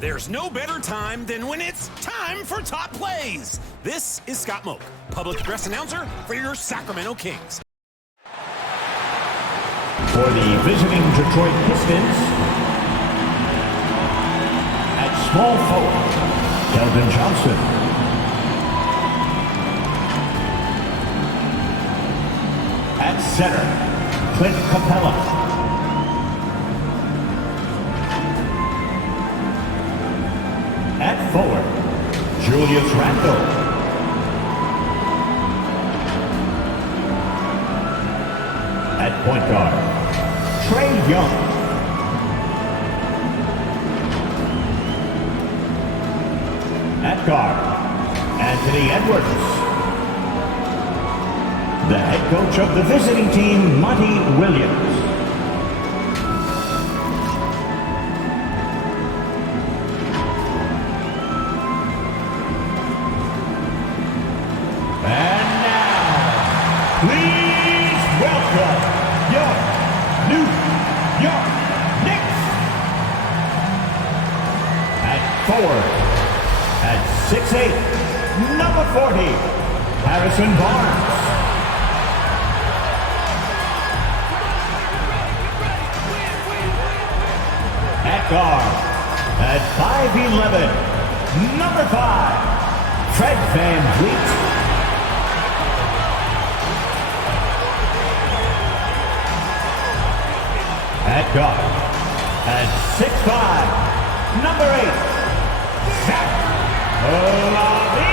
There's no better time than when it's time for top plays. This is Scott Moak, public address announcer for your Sacramento Kings. For the visiting Detroit Pistons, at small forward, Keldon Johnson. At center, Clint Capella. At forward, Julius Randle. At point guard, Trae Young. At guard, Anthony Edwards. The head coach of the visiting team, Monty Williams. And now, please welcome your New York Knicks. At forward, at 6'8", number 40, Harrison Barnes. At guard, at 5'11", number 5, Fred VanVleet. At guard, at 6'5", number 8, Zach LaVine.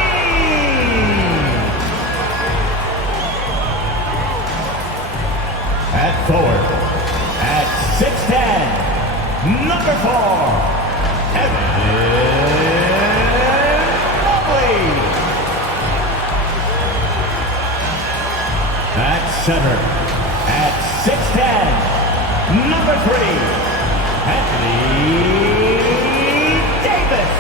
At forward, at 6'10", number 4, Evan Mobley. At center, at 6'10", number 3, Anthony Davis.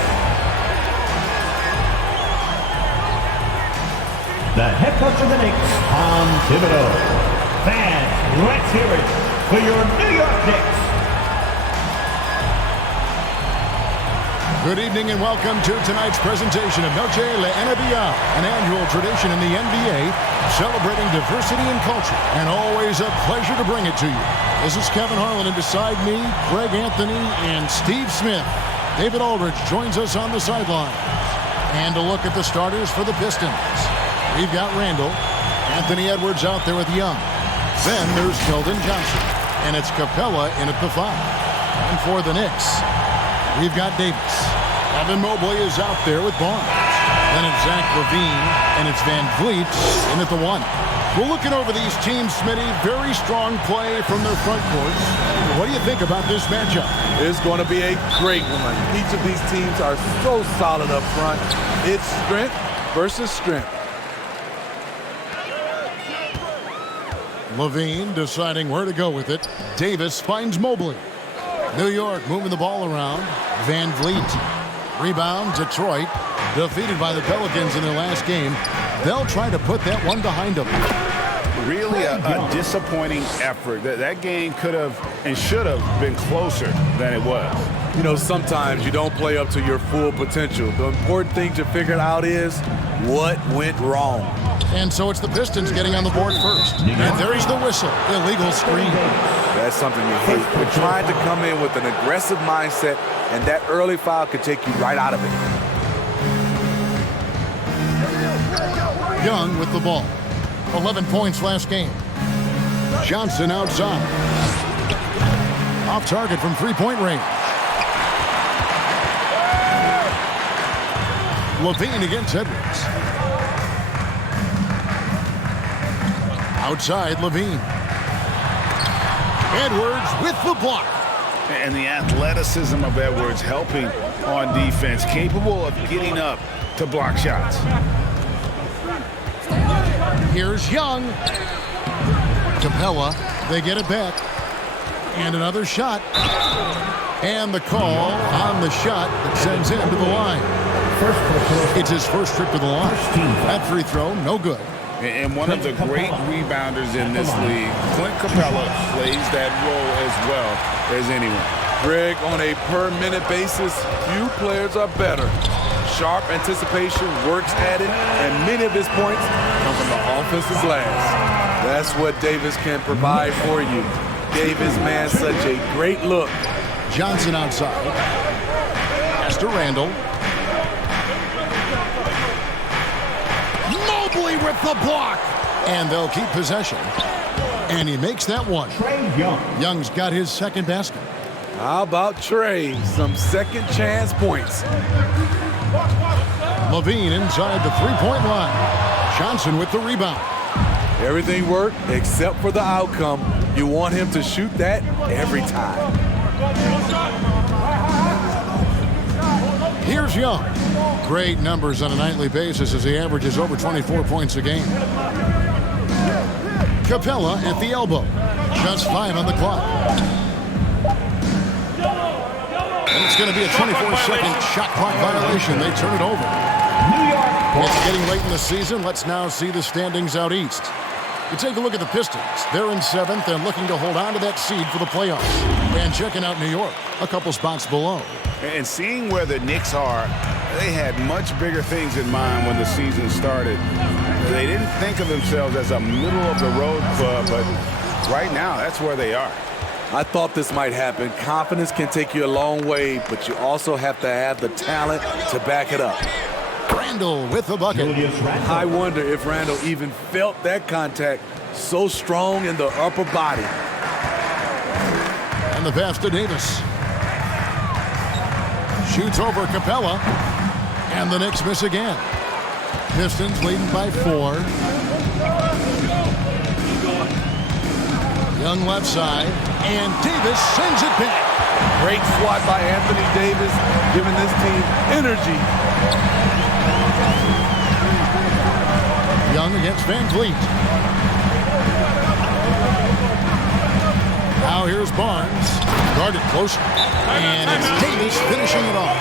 The head coach of the Knicks, Tom Thibodeau. Fans, let's hear it for your New York Knicks. Good evening and welcome to tonight's presentation of Noche La NBA, an annual tradition in the NBA celebrating diversity and culture, and always a pleasure to bring it to you. This is Kevin Harlan, and beside me, Greg Anthony and Steve Smith. David Aldridge joins us on the sideline. And a look at the starters for the Pistons. We've got Randle, Anthony Edwards out there with Young. Then there's Keldon Johnson, and it's Capella in at the 5. And for the Knicks, we've got Davis. Evan Mobley is out there with Barnes. Then it's Zach LaVine, and it's VanVleet in at the 1. We're looking over these teams, Smitty. Very strong play from their front courts. What do you think about this matchup? It's going to be a great one. Each of these teams are so solid up front. It's strength versus strength. LaVine deciding where to go with it. Davis finds Mobley. New York moving the ball around. VanVleet. Rebound, Detroit. Defeated by the Pelicans in their last game. They'll try to put that one behind them. Really a disappointing effort. That game could have and should have been closer than it was. You know, sometimes you don't play up to your full potential. The important thing to figure out is what went wrong. And so it's the Pistons getting on the board first. And there's the whistle. Illegal screen. That's something you hate. We're trying to come in with an aggressive mindset, and that early foul could take you right out of it. Young with the ball. 11 points last game. Johnson outside. Off target from three-point range. LaVine against Edwards. Outside, LaVine. Edwards with the block. And the athleticism of Edwards helping on defense, capable of getting up to block shots. Here's Young. Capella, they get it back. And another shot. And the call on the shot that sends him to the line. It's his first trip to the line. That free throw, no good. And one of the great rebounders in this league, Clint Capella, plays that role as well as anyone. Greg, on a per-minute basis, few players are better. Sharp anticipation, works at it, and many of his points come from the offensive glass. That's what Davis can provide for you. Gave his man such a great look. Johnson outside. Pass to Randall. Mobley with the block. And they'll keep possession. And he makes that one. Trae Young. Young's got his second basket. How about Trae? Some second chance points. Levine inside the three-point line. Johnson with the rebound. Everything worked except for the outcome. You want him to shoot that every time. Here's Young. Great numbers on a nightly basis as he averages over 24 points a game. Capella at the elbow. Just 5 on the clock. And it's going to be a 24-second shot clock violation. They turn it over. It's getting late in the season. Let's now see the standings out east. You take a look at the Pistons. They're in 7th and looking to hold on to that seed for the playoffs. And checking out New York, a couple spots below. And seeing where the Knicks are, they had much bigger things in mind when the season started. They didn't think of themselves as a middle-of-the-road club, but right now, that's where they are. I thought this might happen. Confidence can take you a long way, but you also have to have the talent to back it up. Randall with the bucket. I wonder if Randall even felt that contact, so strong in the upper body. And the pass to Davis. Shoots over Capella. And the Knicks miss again. Pistons leading by 4. Young left side. And Davis sends it back. Great swat by Anthony Davis, giving this team energy. Young against Van Vliet. Now here's Barnes. Guarded closer. And it's Davis finishing it off.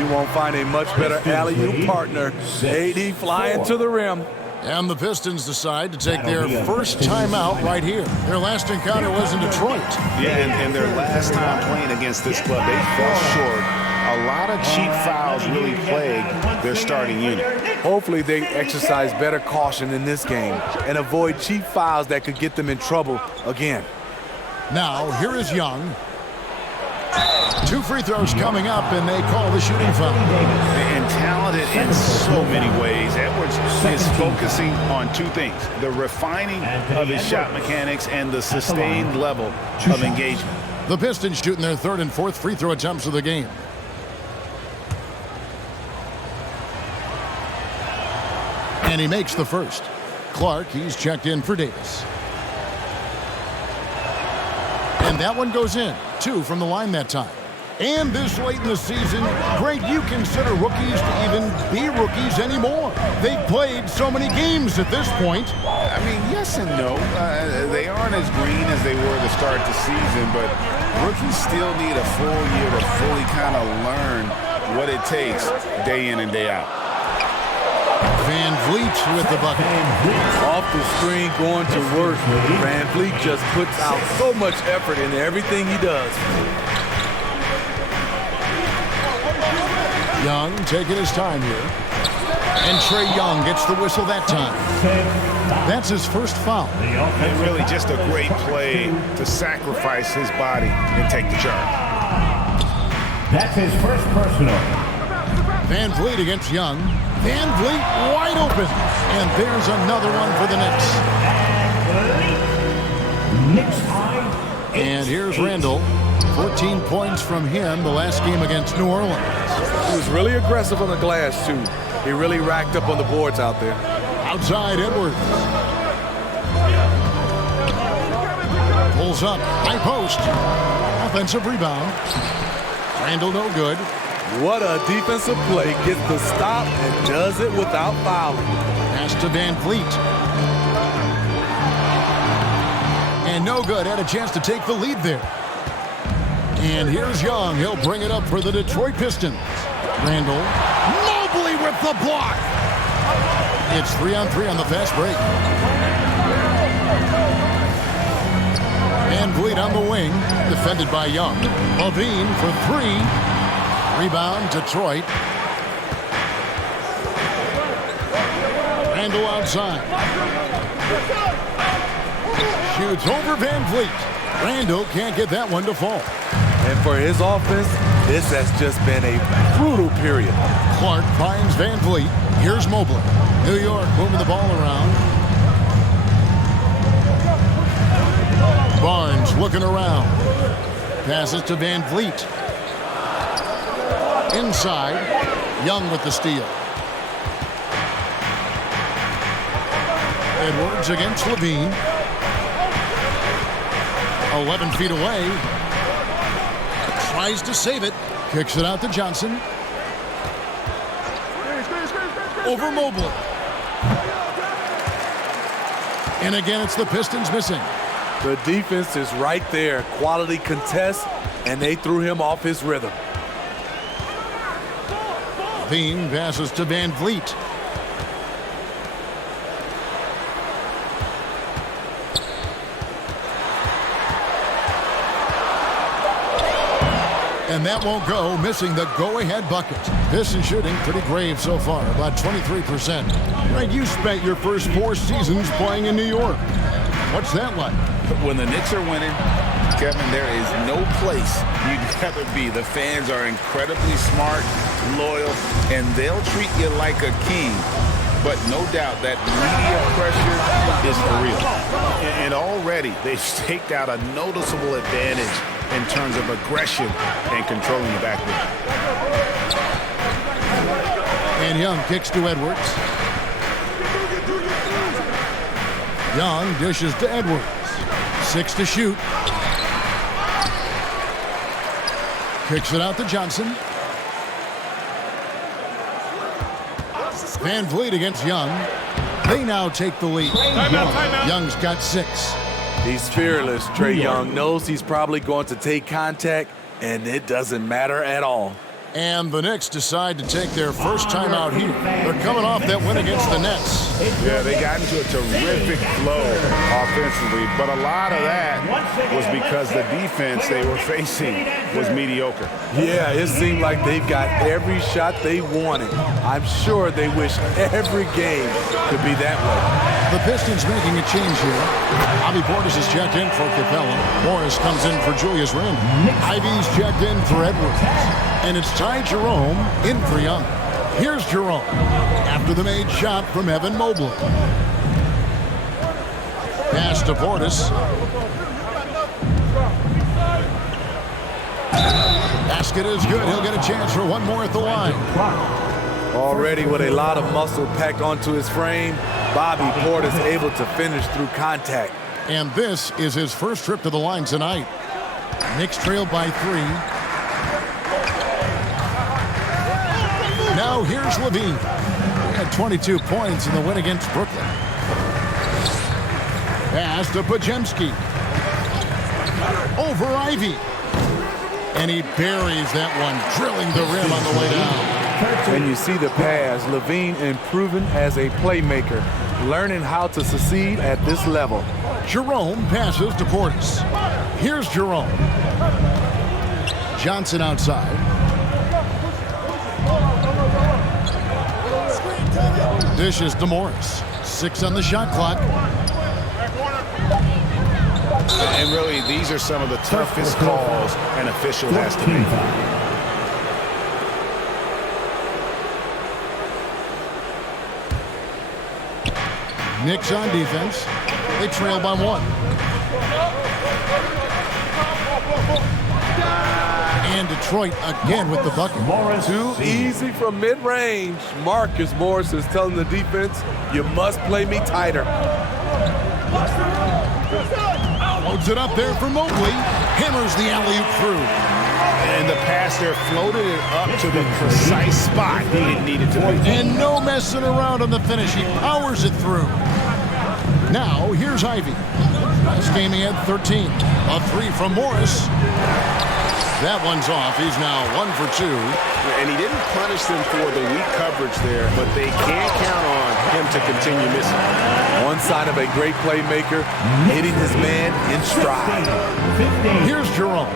You won't find a much better alley-oop partner. AD flying to the rim. And the Pistons decide to take their first timeout right here. Their last encounter was in Detroit. Yeah, and their last time playing against this club, they fell short. A lot of cheap fouls really plagued their starting unit. Hopefully they exercise better caution in this game and avoid cheap fouls that could get them in trouble again. Now, here is Young. 2 free throws coming up, and they call the shooting foul. And talented in so many ways. Edwards is focusing on 2 things: the refining of his shot mechanics and the sustained level of engagement. The Pistons shooting their 3rd and 4th free throw attempts of the game. And he makes the first. Clark, he's checked in for Davis. And that one goes in. 2 from the line that time. And this late in the season, Greg, you consider rookies to even be rookies anymore. They've played so many games at this point. I mean, yes and no. They aren't as green as they were to start the season, but rookies still need a full year to fully kind of learn what it takes day in and day out. Van Vliet with the bucket. Off the screen, going to work. Van Vliet just puts out so much effort in everything he does. Young taking his time here. And Trae Young gets the whistle that time. That's his first foul. And really just a great play to sacrifice his body and take the charge. That's his first personal. Van Vliet against Young. Van Vliet wide open. And there's another one for the Knicks. Knicks high. And here's Randall. 14 points from him the last game against New Orleans. He was really aggressive on the glass, too. He really racked up on the boards out there. Outside Edwards. Pulls up. High post. Offensive rebound. Randall no good. What a defensive play. Gets the stop and does it without fouling. Pass to Van Vliet. And no good. Had a chance to take the lead there. And here's Young. He'll bring it up for the Detroit Pistons. Randall. Mobley with the block. It's 3-on-3 on the fast break. Van Vliet on the wing, defended by Young. LaVine for three. Rebound, Detroit. Randall outside. Shoots over Van Vliet. Randall can't get that one to fall. And for his offense, this has just been a brutal period. Clark finds Van Vliet. Here's Mobley. New York moving the ball around. Barnes looking around. Passes to Van Vliet. Inside. Young with the steal. Edwards against LaVine. 11 feet away. Tries to save it. Kicks it out to Johnson. Over Mobley. And again, it's the Pistons missing. The defense is right there. Quality contest, and they threw him off his rhythm. LaVine passes to Van Vliet. And that won't go, missing the go-ahead bucket. Pistons shooting pretty grave so far, about 23%. Right, you spent your first 4 seasons playing in New York. What's that like? When the Knicks are winning, Kevin, there is no place you'd rather be. The fans are incredibly smart, loyal, and they'll treat you like a king. But no doubt that media pressure is for real. And already they've staked out a noticeable advantage in terms of aggression and controlling the backcourt. And Young kicks to Edwards. Young dishes to Edwards. 6 to shoot. Kicks it out to Johnson. Van Vliet against Young. They now take the lead. Timeout. Young's got 6. He's fearless. Trae Young knows he's probably going to take contact, and it doesn't matter at all. And the Knicks decide to take their first time out here. They're coming off that win against the Nets. Yeah, they got into a terrific flow offensively, but a lot of that was because the defense they were facing was mediocre. Yeah, it seemed like they've got every shot they wanted. I'm sure they wish every game could be that way. The Pistons making a change here. Bobby Portis is checked in for Capella. Morris comes in for Julius Randle. Ivy's checked in for Edwards. And it's Ty Jerome in for Young. Here's Jerome after the made shot from Evan Mobley. Pass to Portis. Basket is good. He'll get a chance for one more at the line. Already with a lot of muscle packed onto his frame, Bobby Portis able to finish through contact. And this is his first trip to the line tonight. Knicks trail by 3. Now here's LaVine. He had 22 points in the win against Brooklyn. Pass to Podziemski. Over Ivy. And he buries that one, drilling the rim on the way down. And you see the pass, LaVine improving as a playmaker, learning how to succeed at this level. Jerome passes to Portis. Here's Jerome. Johnson outside. Dishes to Morris. 6 on the shot clock. And really, these are some of the toughest calls an official has to make. Knicks on defense. They trail by 1. And Detroit again with the bucket. Too easy from mid-range. Marcus Morris is telling the defense, you must play me tighter. Loads it up there for Mobley. Hammers the alley-oop through. And the pass there floated it up to the precise spot it needed to be. And no messing around on the finish. He powers it through. Now, here's Ivy. Last game he had 13. A 3 from Morris. That one's off. He's now 1 for 2. And he didn't punish them for the weak coverage there, but they can't count on him to continue missing. One sign of a great playmaker, hitting his man in stride. Here's Jerome.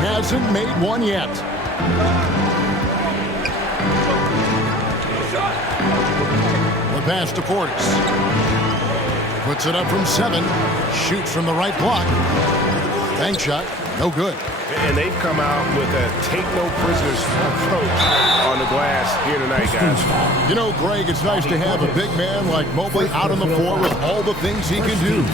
Hasn't made one yet. The pass to Portis. Puts it up from 7. Shoots from the right block. Bank shot. No good. And they've come out with a take-no-prisoners approach on the glass here tonight, guys. You know, Greg, it's nice to have a big man like Mobley out on the floor with all the things he can do.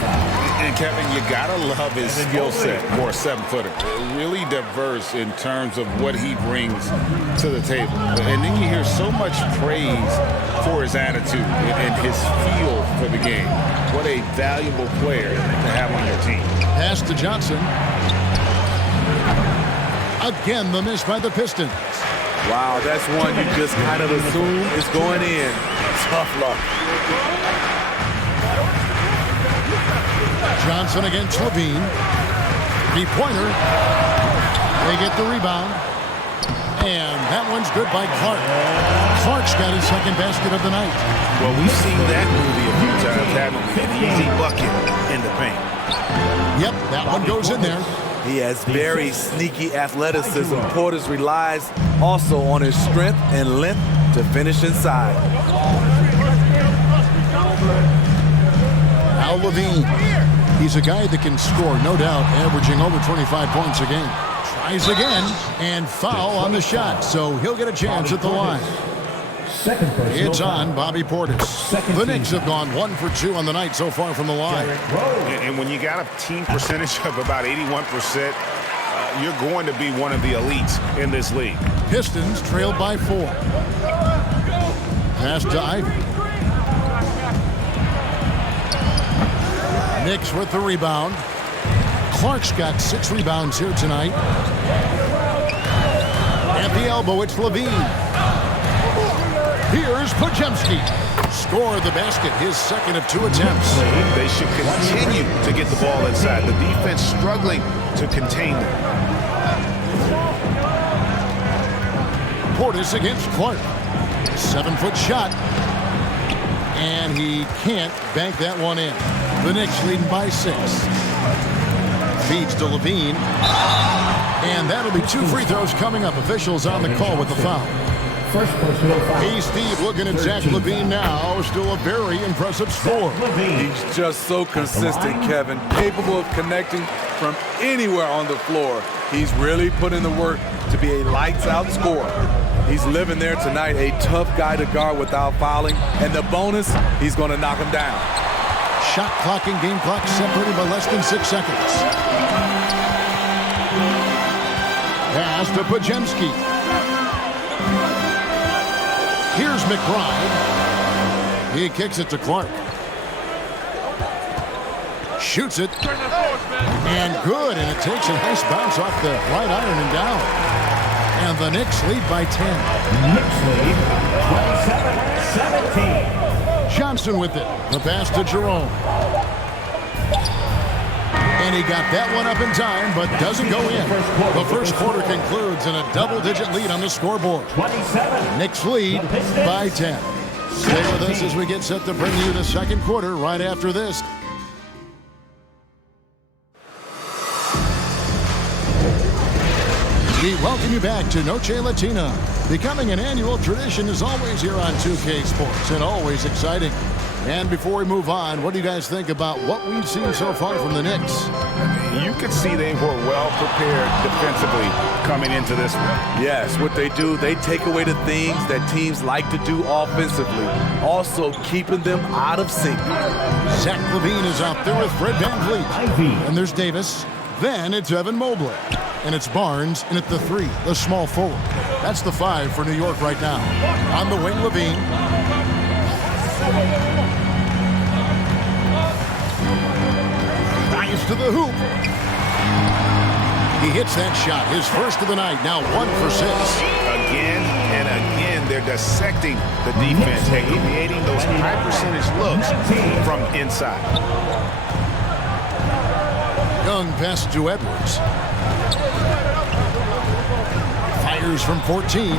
And, Kevin, you got to love his skill set for a 7-footer. Really diverse in terms of what he brings to the table. And then you hear so much praise for his attitude and his feel for the game. What a valuable player to have on your team. Pass to Johnson. Again, the miss by the Pistons. Wow, that's one you just kind of assume is going in. Tough luck. Johnson against Levine. Three-pointer. They get the rebound. And that one's good by Clark. Clark's got his second basket of the night. Well, we've seen that movie a few times, haven't we? An easy bucket in the paint. Yep, that one goes in there. He has very sneaky athleticism. Portis relies also on his strength and length to finish inside. Al Levine. He's a guy that can score, no doubt, averaging over 25 points a game. Tries again, and foul on the shot, so he'll get a chance at the line. It's on Bobby Portis. The Knicks have gone 1 for 2 on the night so far from the line. And when you got a team percentage of about 81%, you're going to be one of the elites in this league. Pistons trailed by 4. Pass to Ivy. Knicks with the rebound. Clark's got 6 rebounds here tonight. At the elbow, it's Levine. Here's Podziemski. Scored the basket, his second of 2 attempts. They should continue to get the ball inside. The defense struggling to contain them. Portis against Clark. 7-foot shot. And he can't bank that one in. The Knicks leading by 6. Feeds to Levine. And that'll be 2 free throws coming up. Officials on the call with the foul. Hey, Steve, looking at Zach LaVine now. Still a very impressive score. He's just so consistent, Kevin. Capable of connecting from anywhere on the floor. He's really put in the work to be a lights-out scorer. He's living there tonight, a tough guy to guard without fouling. And the bonus, he's going to knock him down. Shot clock and game clock separated by less than 6 seconds. Pass to Podziemski. Here's McBride. He kicks it to Clark. Shoots it. And good. And it takes a nice bounce off the right iron and down. And the Knicks lead by 10. Knicks lead 27-17. Johnson with it. The pass to Jerome. And he got that one up in time, but doesn't go in. The first quarter concludes in a double-digit lead on the scoreboard. 27. Knicks lead by 10. Stay with us as we get set to bring you the second quarter right after this. We welcome you back to Noche Latina. Becoming an annual tradition is always here on 2K Sports and always exciting. And before we move on, what do you guys think about what we've seen so far from the Knicks? You could see they were well prepared defensively coming into this one. Yes, what they do, they take away the things that teams like to do offensively, also keeping them out of sync. Zach LaVine is out there with Fred VanVleet. Ivy. And there's Davis. Then it's Evan Mobley. And it's Barnes, and at the 3, the small forward. That's the 5 for New York right now. On the wing, LaVine. Drives to the hoop. He hits that shot, his first of the night, now 1 for 6. Again and again, they're dissecting the defense and creating those high percentage looks from inside. Young pass to Edwards. Fires from 14.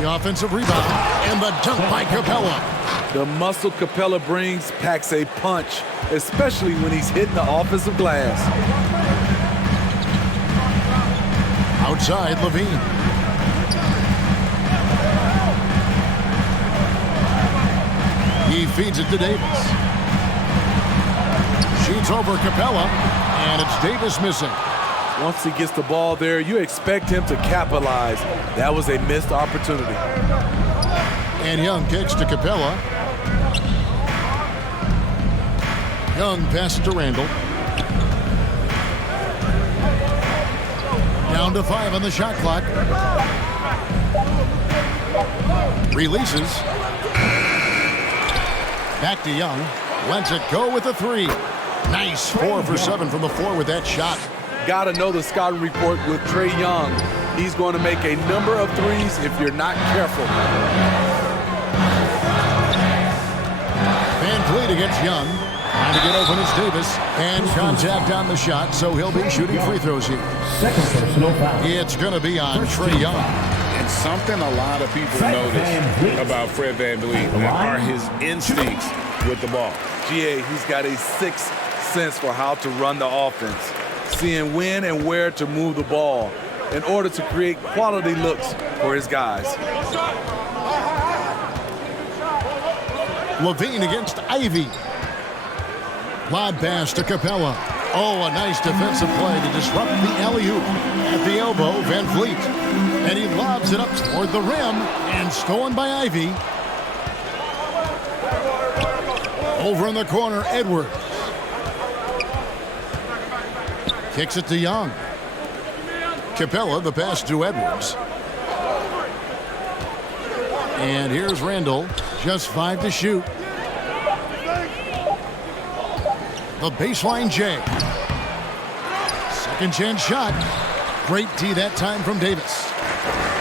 The offensive rebound. And the dunk by Capella. The muscle Capella brings packs a punch, especially when he's hitting the offensive glass. Outside, Levine. He feeds it to Davis. Shoots over Capella, and it's Davis missing. Once he gets the ball there, you expect him to capitalize. That was a missed opportunity. And Young kicks to Capella. Young passes to Randall. Down to 5 on the shot clock. Releases. Back to Young. Lets it go with a 3. Nice 4 for 7 from the floor with that shot. Gotta know the scouting report with Trae Young. He's going to make a number of threes if you're not careful. Van Vliet against Young. Trying to get open is Davis. And contact on the shot, so he'll be shooting free throws here. Second personal foul. It's going to be on Trae Young. And something a lot of people notice about Fred VanVleet are his instincts with the ball. GA, he's got a sixth sense for how to run the offense, seeing when and where to move the ball in order to create quality looks for his guys. Levine against Ivy. Lob pass to Capella. Oh, a nice defensive play to disrupt the alley-oop. At the elbow, Van Vliet. And he lobs it up toward the rim and stolen by Ivy. Over in the corner, Edwards. Kicks it to Young. Capella, the pass to Edwards. And here's Randall. Just 5 to shoot. The baseline J. Second chance shot. Great D that time from Davis.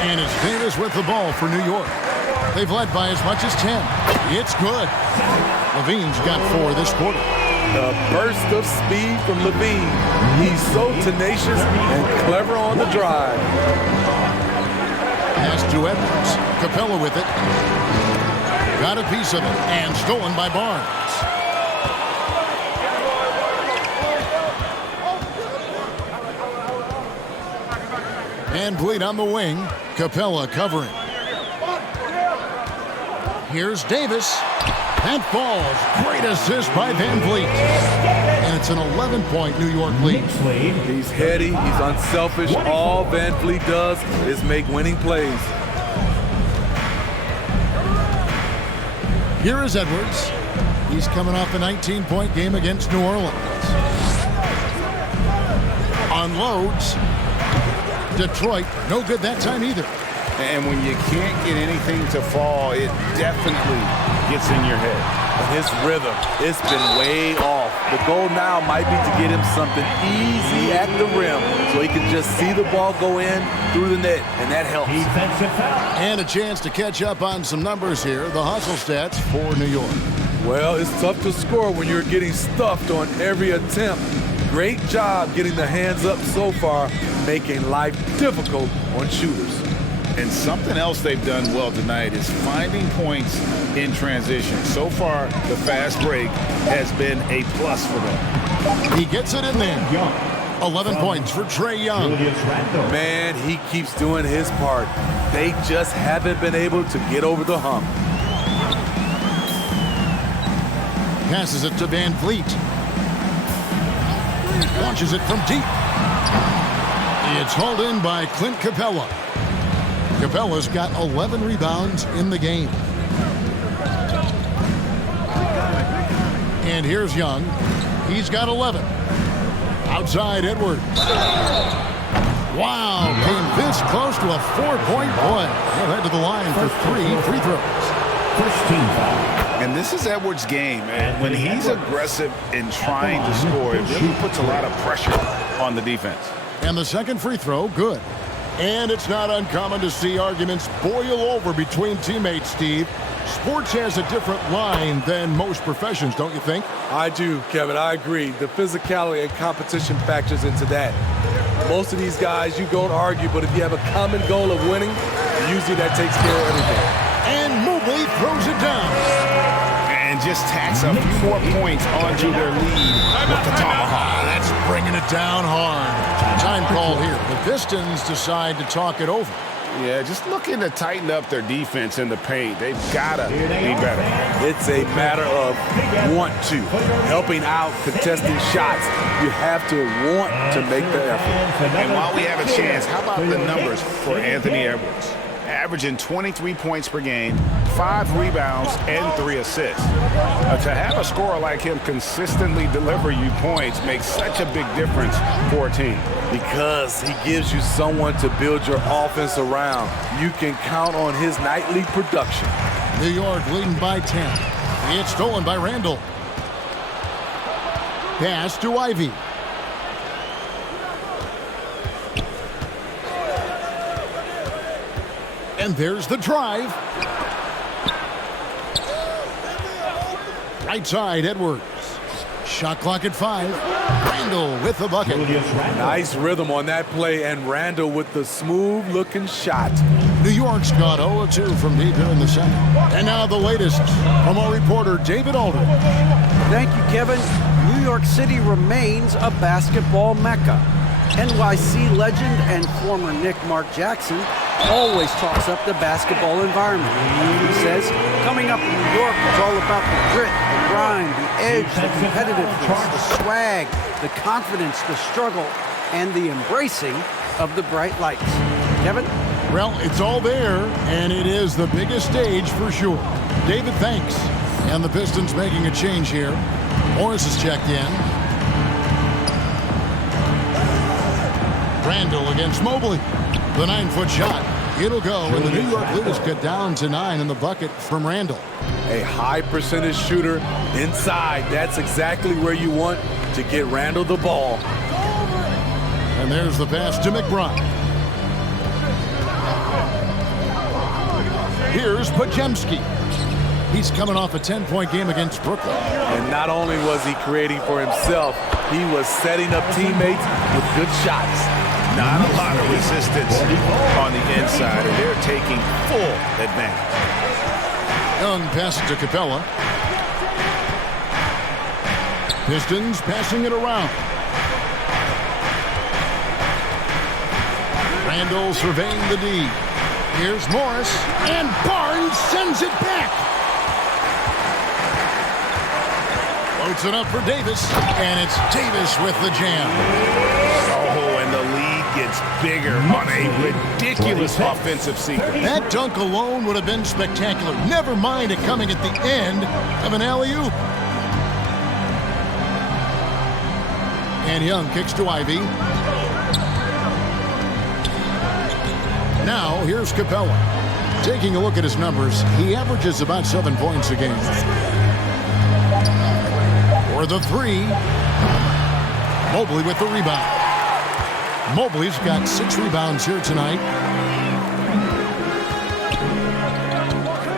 And it's Davis with the ball for New York. They've led by as much as 10. It's good. Levine's got 4 this quarter. The burst of speed from Levine. He's so tenacious and clever on the drive. Pass to Edwards. Capella with it. Got a piece of it and stolen by Barnes. Van Vliet on the wing. Capella covering. Here's Davis. That falls. Great assist by Van Vliet. And it's an 11-point New York lead. He's heady. He's unselfish. All Van Vliet does is make winning plays. Here is Edwards. He's coming off a 19-point game against New Orleans. Unloads. Detroit, no good that time either. And when you can't get anything to fall, it definitely gets in your head. And his rhythm, it's been way off. The goal now might be to get him something easy at the rim so he can just see the ball go in through the net, and that helps. Defensive foul. And a chance to catch up on some numbers here. The hustle stats for New York. Well, it's tough to score when you're getting stuffed on every attempt. Great job getting the hands up so far, making life difficult on shooters. And something else they've done well tonight is finding points in transition. So far, the fast break has been a plus for them. He gets it in there. Young. 11 points for Trae Young. Julius Randle. Man, he keeps doing his part. They just haven't been able to get over the hump. Passes it to Van Vliet. Launches it from deep. It's hauled in by Clint Capella. Capella's got 11 rebounds in the game. And here's Young. He's got 11. Outside Edwards. Wow, came this close to a 4-point play. He'll head to the line for 3 free throws. First team foul. And this is Edwards' game. And when he's aggressive in trying to score, it really puts a lot of pressure on the defense. And the second free throw, good. And it's not uncommon to see arguments boil over between teammates, Steve. Sports has a different line than most professions, don't you think? I do, Kevin. I agree. The physicality and competition factors into that. Most of these guys, you go and argue, but if you have a common goal of winning, usually that takes care of everything. And Mobley throws it down. And just tacks a few more points onto their lead with the tomahawk. That's bringing it down hard. Time call here. The Pistons decide to talk it over. Yeah, just looking to tighten up their defense in the paint. They've got to be better. It's a matter of want to. Helping out, contesting shots. You have to want to make the effort. And while we have a chance, how about the numbers for Anthony Edwards? Averaging 23 points per game, 5 rebounds, and 3 assists. To have a scorer like him consistently deliver you points makes such a big difference for a team. Because he gives you someone to build your offense around. You can count on his nightly production. New York leading by 10. It's stolen by Randall. Pass to Ivy. And there's the drive. Right side, Edwards. Shot clock at 5. Randall with the bucket. Nice rhythm on that play, and Randall with the smooth-looking shot. New York's got 0-2 from deep here in the second. And now the latest from our reporter, David Aldridge. Thank you, Kevin. New York City remains a basketball mecca. NYC legend and former Knick Mark Jackson always talks up the basketball environment. He says, coming up in New York is all about the grit, the grind, the edge, the competitiveness, the swag, the confidence, the struggle, and the embracing of the bright lights. Kevin? Well, it's all there, and it is the biggest stage for sure. David, thanks. And the Pistons making a change here. Morris is checked in. Randall against Mobley. The 9-foot shot. It'll go, and the New York Blues get down to 9 in the bucket from Randall. A high percentage shooter inside. That's exactly where you want to get Randall the ball. And there's the pass to McBride. Here's Podziemski. He's coming off a 10-point game against Brooklyn. And not only was he creating for himself, he was setting up teammates with good shots. Not a lot of resistance on the inside, and they're taking full advantage. Young passes to Capella. Pistons passing it around. Randall surveying the D. Here's Morris, and Barnes sends it back. Floats it up for Davis, and it's Davis with the jam. Oh, and the lead gets bigger on a ridiculous offensive sequence. That dunk alone would have been spectacular. Never mind it coming at the end of an alley-oop. And Young kicks to Ivy. Now, here's Capella. Taking a look at his numbers, he averages about 7 points a game. For the 3, Mobley with the rebound. Mobley's got 6 rebounds here tonight.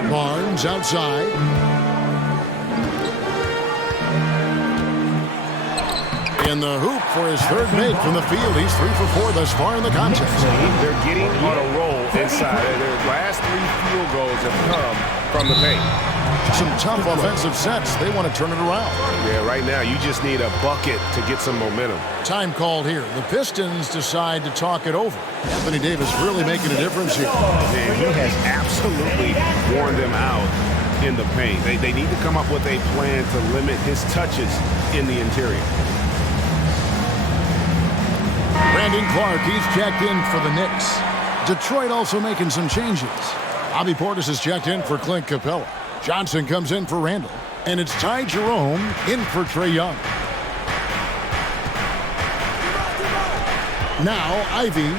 Barnes outside. In the hoop for his third make from the field. He's 3 for 4 thus far in the contest. They're getting on a roll inside. Their last 3 field goals have come from the paint. Some tough offensive sets. They want to turn it around. Yeah, right now you just need a bucket to get some momentum. Time called here. The Pistons decide to talk it over. Anthony Davis really making a difference here. And he has absolutely worn them out in the paint. They need to come up with a plan to limit his touches in the interior. Brandon Clark, he's checked in for the Knicks. Detroit also making some changes. Bobby Portis is checked in for Clint Capella. Johnson comes in for Randall. And it's Ty Jerome in for Trae Young. Now, Ivy,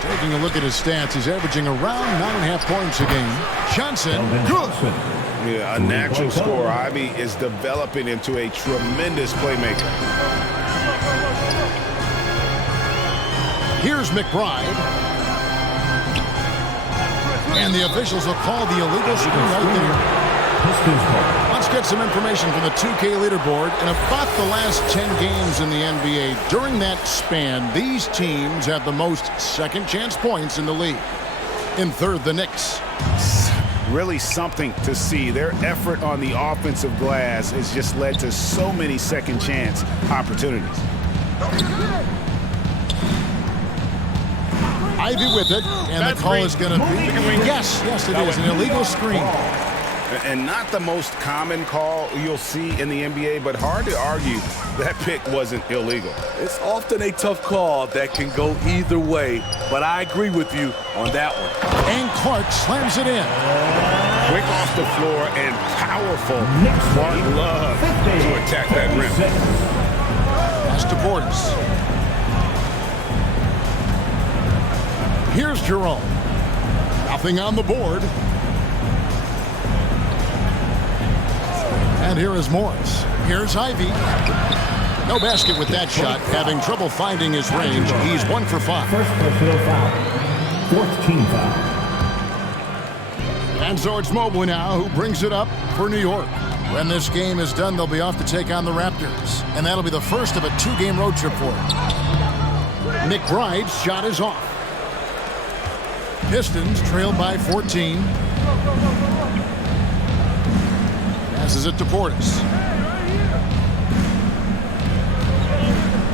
taking a look at his stats, he's averaging around 9.5 points a game. Johnson, good. Yeah, a natural scorer. Ivy is developing into a tremendous playmaker. Here's McBride. And the officials will call the illegal screen right there. Pistons ball. Let's get some information from the 2K leaderboard. In about the last 10 games in the NBA, during that span, these teams have the most second chance points in the league. In third, the Knicks. Really something to see. Their effort on the offensive glass has just led to so many second chance opportunities. Ivy with it, and the call is going to be, yes, it is, an illegal screen. And not the most common call you'll see in the NBA, but hard to argue that pick wasn't illegal. It's often a tough call that can go either way, but I agree with you on that one. And Clark slams it in. Quick off the floor and powerful. Clark Love to attack that rim. Pass to Portis. Here's Jerome. Nothing on the board. And here is Morris. Here's Ivy. No basket with that shot. Having trouble finding his range. He's 1 for 5. First personal foul. Fourth team foul. And so it's Mobley now who brings it up for New York. When this game is done, they'll be off to take on the Raptors. And that'll be the first of a 2-game road trip for him. McBride's shot is off. Pistons trailed by 14. Passes it to Portis.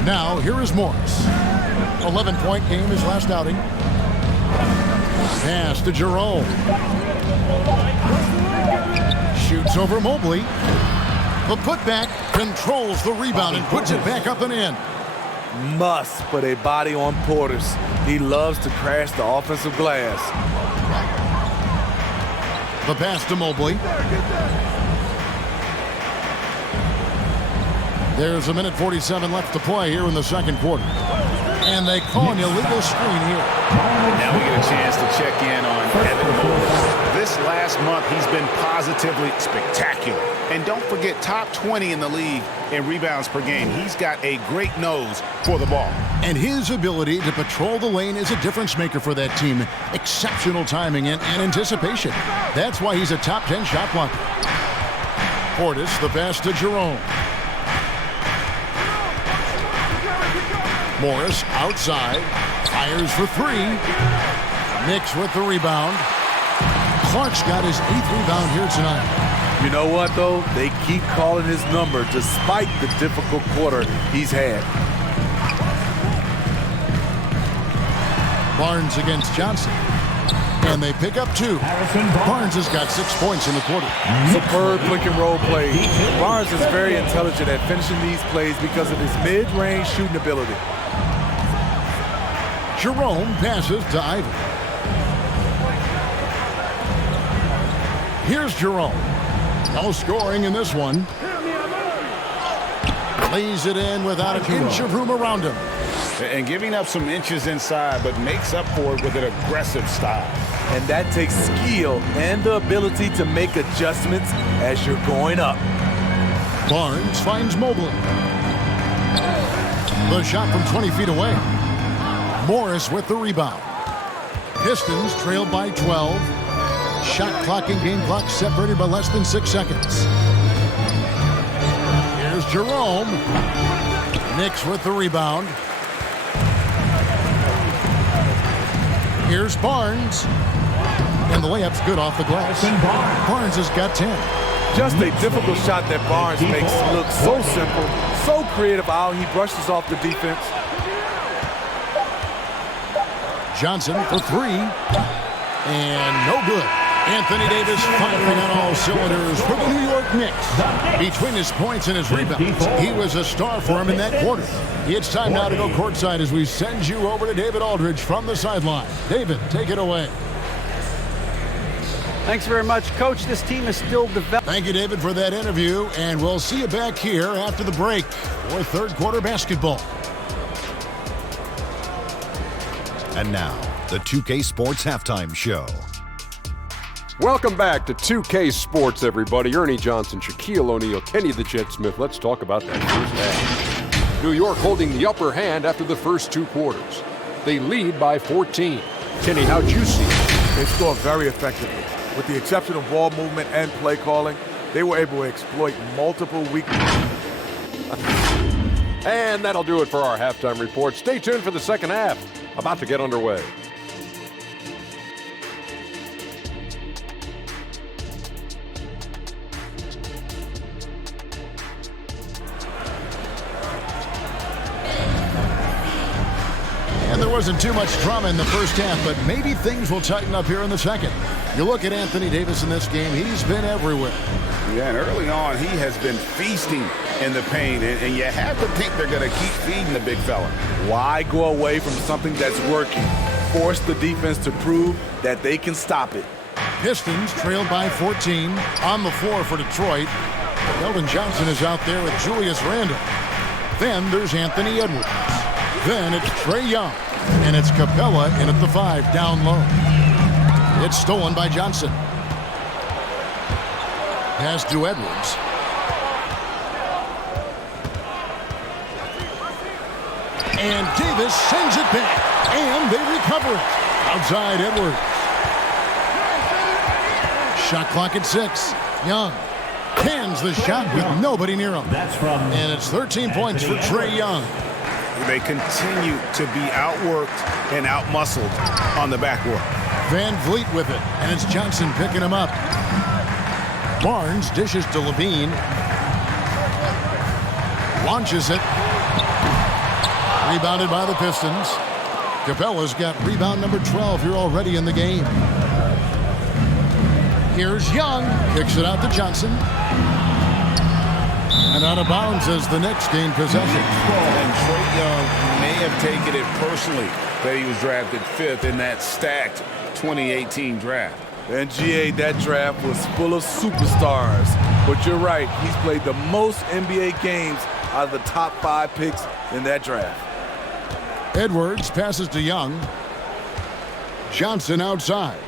Now, here is Morris. 11-point game his last outing. Pass to Jerome. Shoots over Mobley. The putback controls the rebound and puts it back up and in. Must put a body on Portis. He loves to crash the offensive glass. The pass to Mobley. There's 1:47 left to play here in the second quarter. And they call an illegal screen here. Now we get a chance to check in on Evan Mobley. This last month, he's been positively spectacular. And don't forget, top 20 in the league in rebounds per game. He's got a great nose for the ball. And his ability to patrol the lane is a difference maker for that team. Exceptional timing and anticipation. That's why he's a top 10 shot blocker. Portis, the pass to Jerome. Morris outside, fires for 3. Knicks with the rebound. Clark's got his 8th rebound here tonight. You know what, though? They keep calling his number despite the difficult quarter he's had. Barnes against Johnson. And they pick up 2. Barnes has got 6 points in the quarter. Superb pick and roll play. Barnes is very intelligent at finishing these plays because of his mid-range shooting ability. Jerome passes to Ivy. Here's Jerome. No scoring in this one. Lays it in without an inch of room around him. And giving up some inches inside, but makes up for it with an aggressive style. And that takes skill and the ability to make adjustments as you're going up. Barnes finds Mobley. The shot from 20 feet away. Morris with the rebound. Pistons trailed by 12. Shot clock and game clock separated by less than 6 seconds. Here's Jerome. Knicks with the rebound. Here's Barnes. And the layup's good off the glass. Barnes has got 10. Just a difficult shot that Barnes makes look so simple, so creative how he brushes off the defense. Johnson for 3. And no good. Anthony Davis firing on all cylinders for the New York Knicks. Between his points and his rebounds, he was a star for him in that quarter. It's time now to go courtside as we send you over to David Aldridge from the sideline. David, take it away. Thanks very much, Coach. This team is still developing. Thank you, David, for that interview, and we'll see you back here after the break for third quarter basketball. And now, the 2K Sports Halftime Show. Welcome back to 2K Sports, everybody. Ernie Johnson, Shaquille O'Neal, Kenny the Jet Smith. Let's talk about that first half. New York holding the upper hand after the first 2 quarters. They lead by 14. Kenny, how'd you see it? They score very effectively. With the exception of ball movement and play calling, they were able to exploit multiple weaknesses. And that'll do it for our halftime report. Stay tuned for the second half. About to get underway. And there wasn't too much drama in the first half, but maybe things will tighten up here in the second. You look at Anthony Davis in this game, he's been everywhere. Yeah, and early on, he has been feasting in the paint, and you have to think they're going to keep feeding the big fella. Why go away from something that's working? Force the defense to prove that they can stop it. Pistons trailed by 14 on the floor for Detroit. Keldon Johnson is out there with Julius Randle. Then there's Anthony Edwards. Then it's Trae Young. And it's Capella in at the 5 down low. It's stolen by Johnson. Pass to Edwards. And Davis sends it back. And they recover it. Outside Edwards. Shot clock at 6. Young cans the shot with nobody near him. That's from And it's 13 points for Trae Young. They continue to be outworked and outmuscled on the backboard. Van Vliet with it, and it's Johnson picking him up. Barnes dishes to Levine. Launches it. Rebounded by the Pistons. Capella's got rebound number 12 here already in the game. Here's Young. Kicks it out to Johnson. And out of bounds as the Knicks gain possession. And Trae Young may have taken it personally that he was drafted 5th in that stacked 2018 draft. And GA, that draft was full of superstars. But you're right, he's played the most NBA games out of the top 5 picks in that draft. Edwards passes to Young. Johnson outside.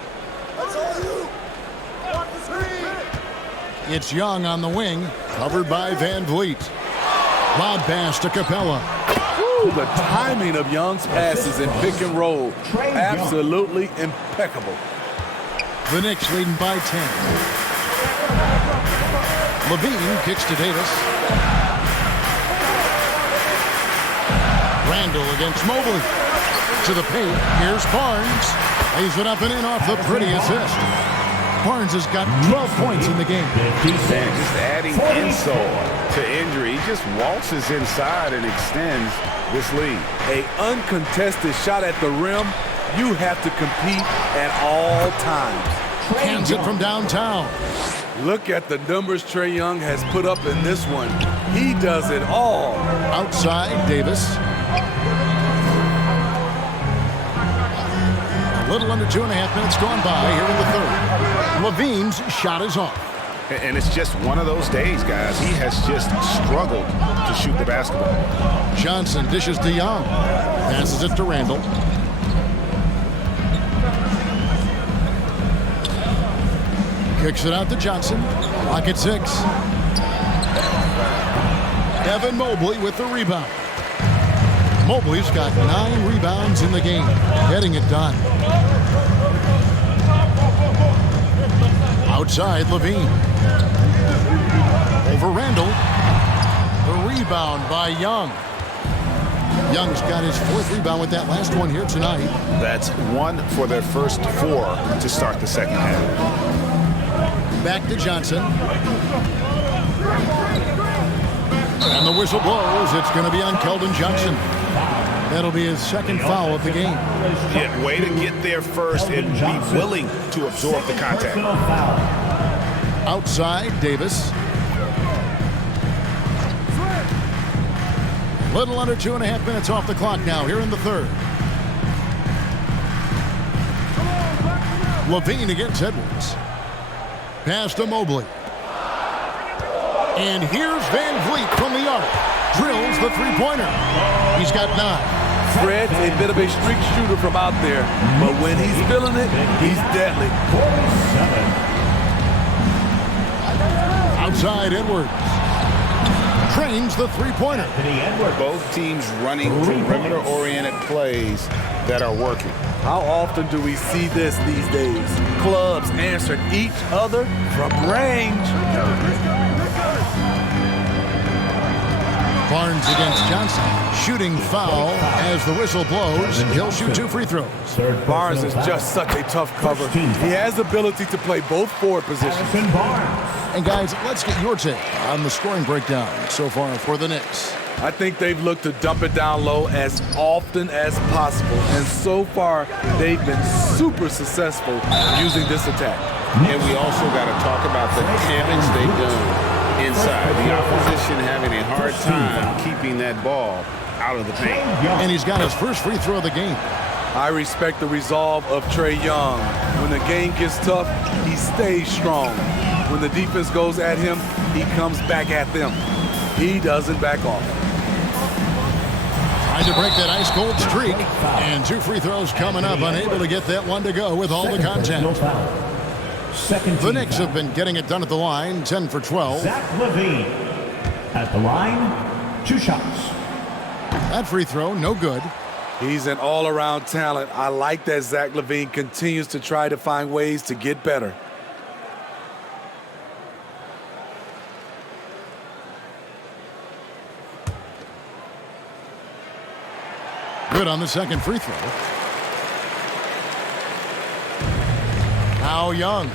It's Young on the wing, covered by Van Vliet. Lob pass to Capella. Woo, the timing of Young's passes in pick and roll, absolutely impeccable. The Knicks leading by 10. Levine kicks to Davis. Randle against Mobley. To the paint, here's Barnes. Lays it up and in off the pretty assist. Barnes has got 12 points in the game. And just adding insult to injury, he just waltzes inside and extends this lead. An uncontested shot at the rim, you have to compete at all times. Cans it from downtown. Look at the numbers Trae Young has put up in this one. He does it all. Outside, Davis. A little under 2.5 minutes gone by here in the third. Levine's shot is off. And it's just one of those days, guys. He has just struggled to shoot the basketball. Johnson dishes to Young. Passes it to Randle. Kicks it out to Johnson. Clock at 6. Evan Mobley with the rebound. Mobley's got 9 rebounds in the game. Getting it done. Outside, Levine. Over Randle. The rebound by Young. Young's got his 4th rebound with that last one here tonight. That's 1 for their first 4 to start the second half. Back to Johnson. And the whistle blows. It's going to be on Keldon Johnson. That'll be his 2nd foul of the game. Yeah, way to get there first and be willing to absorb the contact. Outside, Davis. Little under 2.5 minutes off the clock now here in the third. Levine against Edwards. Pass to Mobley. And here's Van Vliet from the arc. Drills the three-pointer. He's got 9. Fred's a bit of a streak shooter from out there, but when he's feeling it, he's deadly. Outside Edwards. drains the three-pointer. Anthony Edwards. Both teams running perimeter-oriented plays that are working. How often do we see this these days? Clubs answering each other from range. Barnes against Johnson. Shooting foul as the whistle blows, and he'll shoot 2 free throws. Barnes is just such a tough cover. He has the ability to play both forward positions. Harrison Barnes. And guys, let's get your take on the scoring breakdown so far for the Knicks. I think they've looked to dump it down low as often as possible. And so far, they've been super successful using this attack. And we also got to talk about the damage they've done inside. The opposition having a hard time keeping that ball out of the paint. And he's got his first free throw of the game. I respect the resolve of Trae Young. When the game gets tough, he stays strong. When the defense goes at him, he comes back at them. He doesn't back off. Trying to break that ice-cold streak. And 2 free throws coming up, unable to get that one to go with all the contact. The Knicks have been getting it done at the line, 10 for 12. Zach LaVine at the line, 2 shots. That free throw, no good. He's an all-around talent. I like that Zach LaVine continues to try to find ways to get better. Good on the second free throw. Now Young,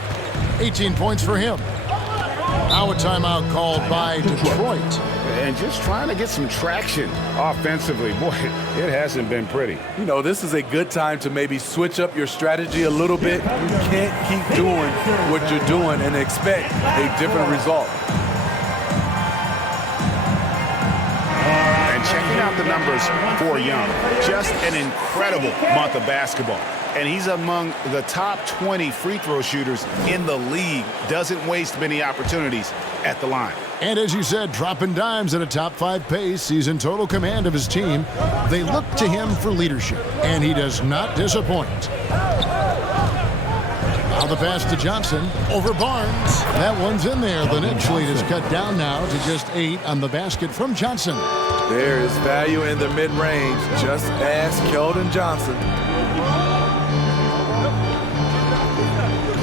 18 points for him. Now a timeout called by Detroit. And just trying to get some traction offensively. Boy, it hasn't been pretty. You know, this is a good time to maybe switch up your strategy a little bit. You can't keep doing what you're doing and expect a different result. And checking out the numbers for Young, just an incredible month of basketball. And he's among the top 20 free throw shooters in the league. Doesn't waste many opportunities at the line. And as you said, dropping dimes at a top 5 pace. He's in total command of his team. They look to him for leadership, and he does not disappoint. Now the pass to Johnson over Barnes. That one's in there. The Knicks lead is cut down now to just 8 on the basket from Johnson. There is value in the mid-range. Just ask Keldon Johnson.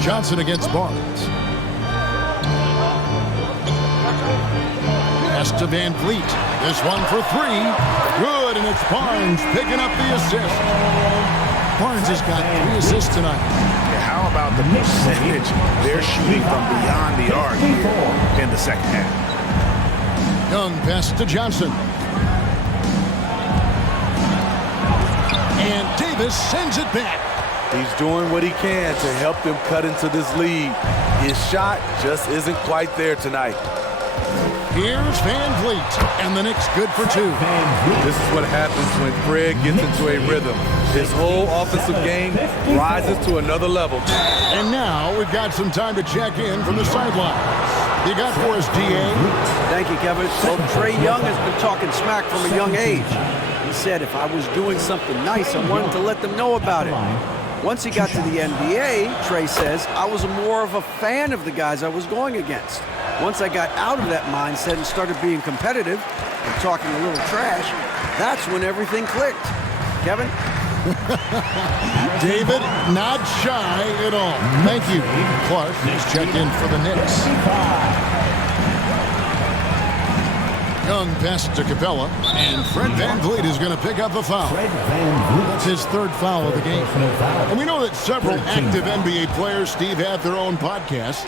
Johnson against Barnes. Pass to Van Vliet. This one for 3. Good, and it's Barnes picking up the assist. Barnes has got 3 assists tonight. Yeah, how about the percentage they're shooting from beyond the arc here in the second half? Young pass to Johnson. And Davis sends it back. He's doing what he can to help them cut into this lead. His shot just isn't quite there tonight. Here's Van Vliet, and the Knicks good for 2. This is what happens when Fred gets into a rhythm. His whole offensive game rises to another level. And now we've got some time to check in from the sidelines. You got for us, DA? Thank you, Kevin. Well, Trae Young has been talking smack from a young age. He said if I was doing something nice, I wanted to let them know about it. Once he got to the NBA, Trae says, I was more of a fan of the guys I was going against. Once I got out of that mindset and started being competitive and talking a little trash, that's when everything clicked. Kevin? David, not shy at all. Thank you. Clark is checked in for the Knicks. Young pass to Capella, and Fred Van Vliet is going to pick up the foul. That's his 3rd foul of the game. And we know that several active NBA players, Steve, have their own podcasts.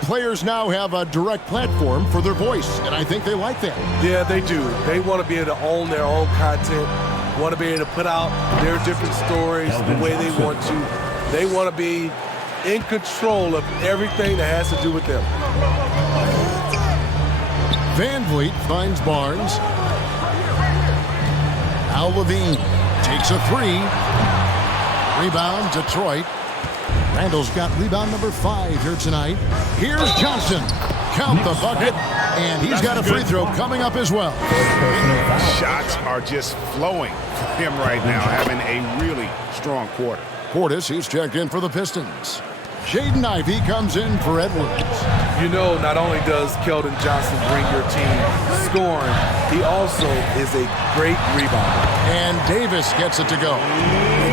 Players now have a direct platform for their voice, and I think they like that. Yeah, they do. They want to be able to own their own content, want to be able to put out their different stories the way they want to. They want to be in control of everything that has to do with them. Van Vliet finds Barnes. Al LaVine takes a 3. Rebound, Detroit. Randall's got rebound number 5 here tonight. Here's Johnson. Count the bucket. And he's got a free throw coming up as well. Shots are just flowing for him right now, having a really strong quarter. Portis, he's checked in for the Pistons. Jaden Ivey comes in for Edwards. You know, not only does Keldon Johnson bring your team scoring, he also is a great rebounder. And Davis gets it to go.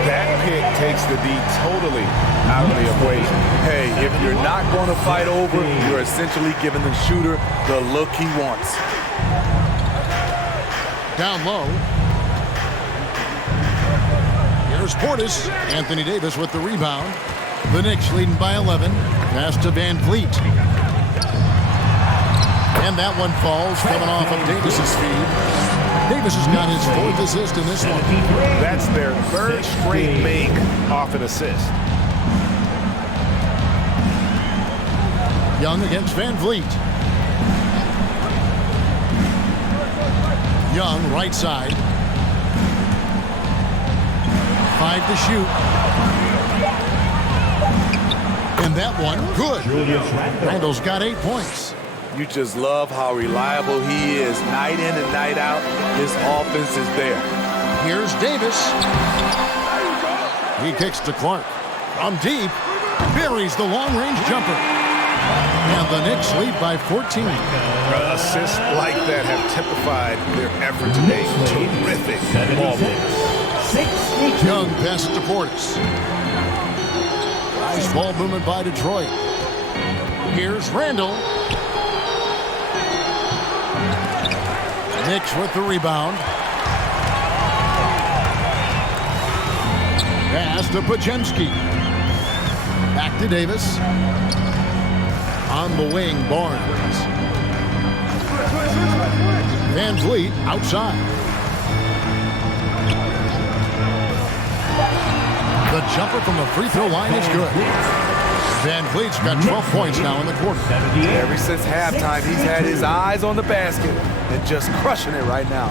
That pick takes the D totally out of the equation. Hey, if you're not going to fight over, you're essentially giving the shooter the look he wants. Down low. Here's Portis. Anthony Davis with the rebound. The Knicks leading by 11. Pass to Van Vliet. And that one falls, coming off of Davis's feed. Davis has got his 4th assist in this one. That's their 3rd straight make off an assist. Young against Van Vliet. Young, right side. 5 to shoot. And that one, good. Randall's got 8 points. You just love how reliable he is night in and night out. His offense is there. Here's Davis. He kicks to Clark. From deep, buries the long-range jumper. And the Knicks lead by 14. Assists like that have typified their effort today. Terrific ball movement. Young passes to Portis. Nice ball movement by Detroit. Here's Randall. Knicks with the rebound. Pass to Podziemski. Back to Davis. On the wing, Barnes. Van Vliet outside. The jumper from the free throw line is good. Van Vliet's got 12 points now in the quarter. Ever since halftime, he's had his eyes on the basket and just crushing it right now.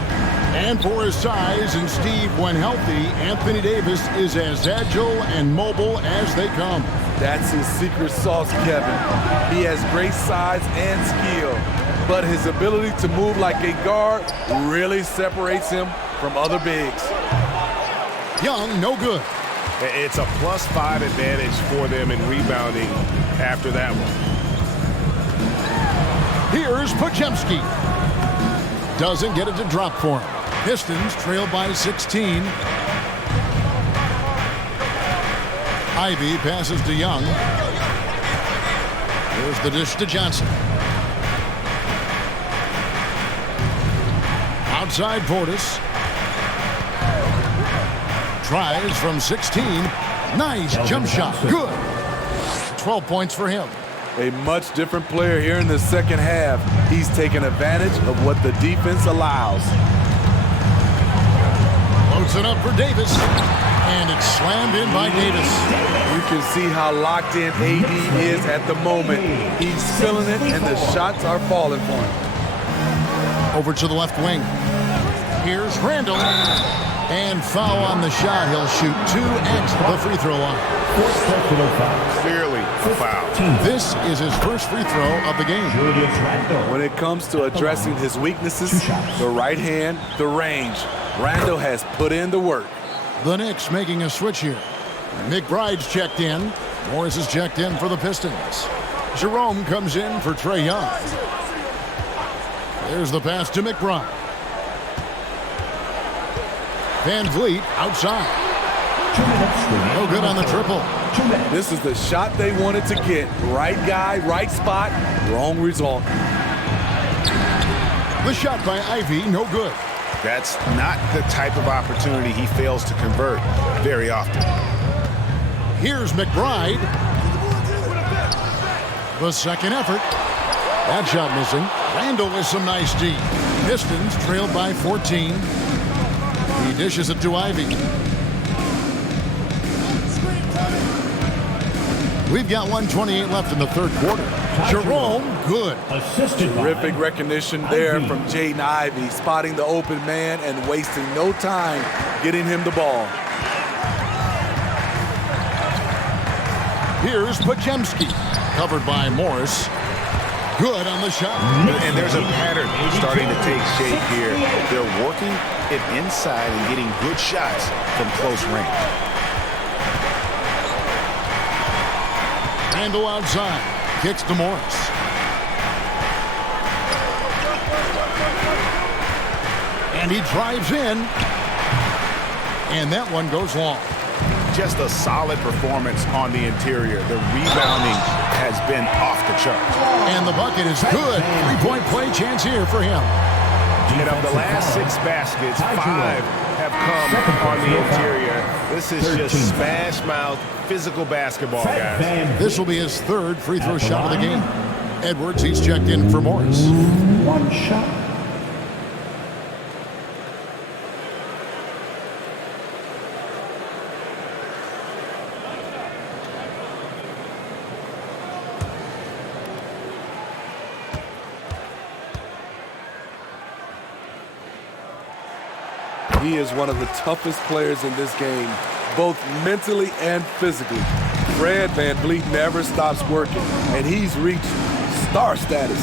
And for his size and Steve, when healthy, Anthony Davis is as agile and mobile as they come. That's his secret sauce, Kevin. He has great size and skill, but his ability to move like a guard really separates him from other bigs. Young, no good. It's a +5 advantage for them in rebounding after that one. Here's Podziemski. Doesn't get it to drop for him. Pistons trail by 16. Ivey passes to Young. Here's the dish to Johnson. Outside Portis. Tries from 16. Nice jump shot. Good. 12 points for him. A much different player here in the second half. He's taking advantage of what the defense allows. Loads it up for Davis. And it's slammed in by Davis. You can see how locked in AD is at the moment. He's feeling it, and the shots are falling for him. Over to the left wing. Here's Randall. And foul on the shot. He'll shoot 2 at the free throw line. Clearly a foul. This is his first free throw of the game. When it comes to addressing his weaknesses, the right hand, the range, Randall has put in the work. The Knicks making a switch here. McBride's checked in. Morris is checked in for the Pistons. Jerome comes in for Trae Young. There's the pass to McBride. Van Vliet outside. No good on the triple. This is the shot they wanted to get. Right guy, right spot, wrong result. The shot by Ivey, no good. That's not the type of opportunity he fails to convert very often. Here's McBride. The second effort. That shot missing. Randall with some nice D. Pistons trailed by 14. He dishes it to Ivey. We've got 1:28 left in the third quarter. Jerome, good. Terrific recognition there from Jaden Ivey, spotting the open man and wasting no time getting him the ball. Here's Podziemski, covered by Morris. Good on the shot. And there's a pattern starting to take shape here. They're working it inside and getting good shots from close range. Randall outside. Kicks to Morris. And he drives in. And that one goes long. Just a solid performance on the interior. The rebounding has been off the charts. And the bucket is good. 3-point play chance here for him. And of the last 6 baskets, 5 have come on the interior. This is just smash mouth, physical basketball, guys. This will be his 3rd free throw shot of the game. Edwards, he's checked in for Morris. 1 shot. He is one of the toughest players in this game, both mentally and physically. Fred VanVleet never stops working, and he's reached star status.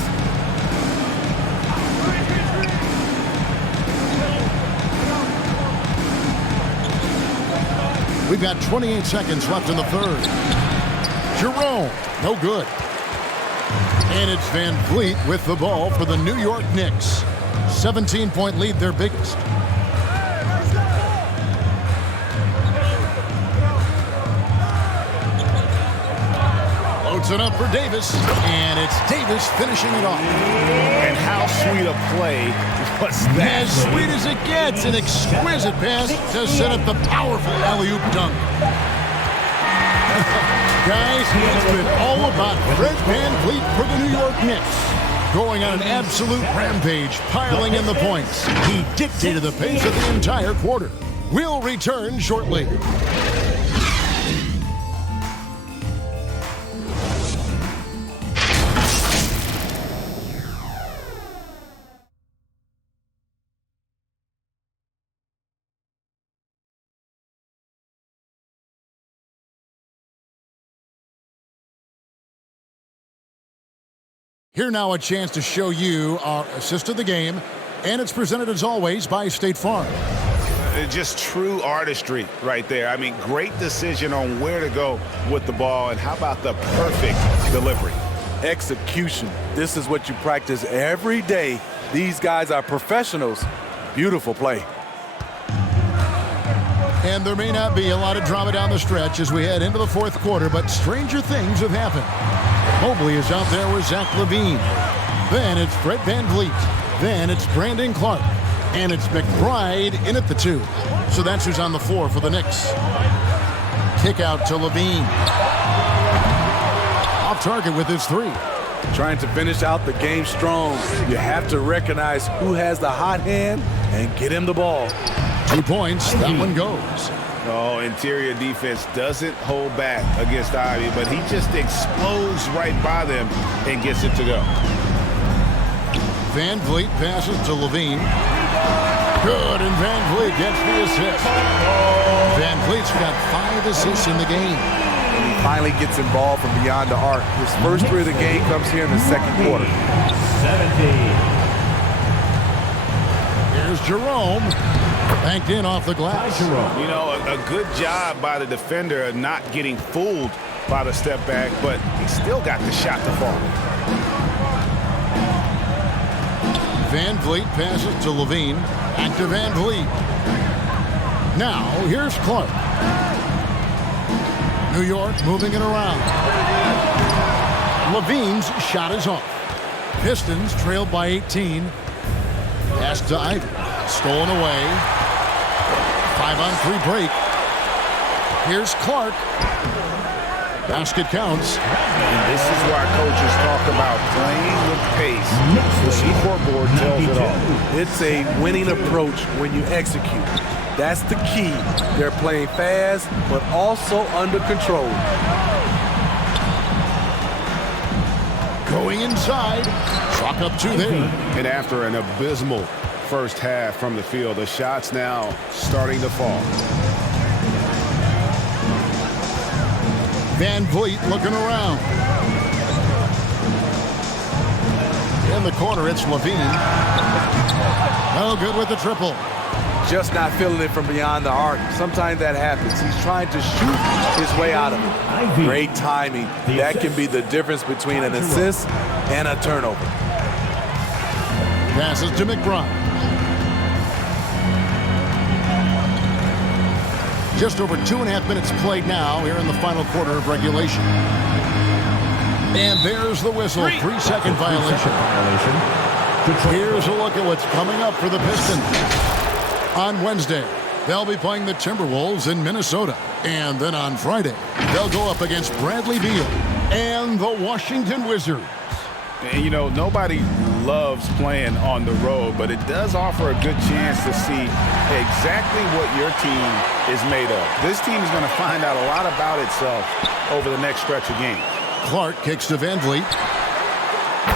We've got 28 seconds left in the 3rd. Jerome, no good. And it's VanVleet with the ball for the New York Knicks. 17-point lead, their biggest. Loads it up for Davis, and it's Davis finishing it off. And how sweet a play was that? As sweet as it gets, an exquisite pass to set up the powerful alley-oop dunk. Guys, it's been all about Fred VanVleet for the New York Knicks. Going on an absolute rampage, piling in the points. He dictated the pace of the entire quarter. We'll return shortly. Here now a chance to show you our assist of the game, and it's presented as always by State Farm. Just true artistry right there. I mean, great decision on where to go with the ball, and how about the perfect delivery? Execution. This is what you practice every day. These guys are professionals. Beautiful play. And there may not be a lot of drama down the stretch as we head into the 4th quarter, but stranger things have happened. Mobley is out there with Zach LaVine. Then it's Fred VanVleet. Then it's Brandon Clark. And it's McBride in at the 2. So that's who's on the floor for the Knicks. Kick out to LaVine. Off target with his 3. Trying to finish out the game strong. You have to recognize who has the hot hand and get him the ball. 2 points. That one goes. Oh, interior defense doesn't hold back against Ivy, but he just explodes right by them and gets it to go. VanVleet passes to LaVine. Good, and VanVleet gets the assist. VanVleet's got 5 assists in the game. And he finally gets involved from beyond the arc. His first 3 of the game comes here in the 2nd quarter. 17. Here's Jerome. Banked in off the glass. You know, a good job by the defender of not getting fooled by the step back, but he still got the shot to fall. VanVleet passes to LaVine. Back to VanVleet. Now, here's Clark. New York moving it around. LaVine's shot is off. Pistons trailed by 18. Pass to Ivy. Stolen away. 5-on-3 break. Here's Clark. Basket counts. And this is why coaches talk about playing with pace. The scoreboard tells it all. It's a winning approach when you execute. That's the key. They're playing fast, but also under control. Going inside. Chalk up 2 there. And after an abysmal first half from the field, the shots now starting to fall. VanVleet looking around. In the corner, it's LaVine. Oh, good with the triple. just not feeling it from beyond the arc. Sometimes that happens. He's trying to shoot his way out of it. Great timing. That can be the difference between an assist and a turnover. Passes to McBride. Just over 2.5 minutes played now here in the final quarter of regulation. And there's the whistle. 3-second violation. Here's a look at what's coming up for the Pistons. On Wednesday, they'll be playing the Timberwolves in Minnesota. And then on Friday, they'll go up against Bradley Beal and the Washington Wizards. And, you know, nobody loves playing on the road, but it does offer a good chance to see exactly what your team is made of. This team is going to find out a lot about itself over the next stretch of games. Clark kicks to Van Vliet.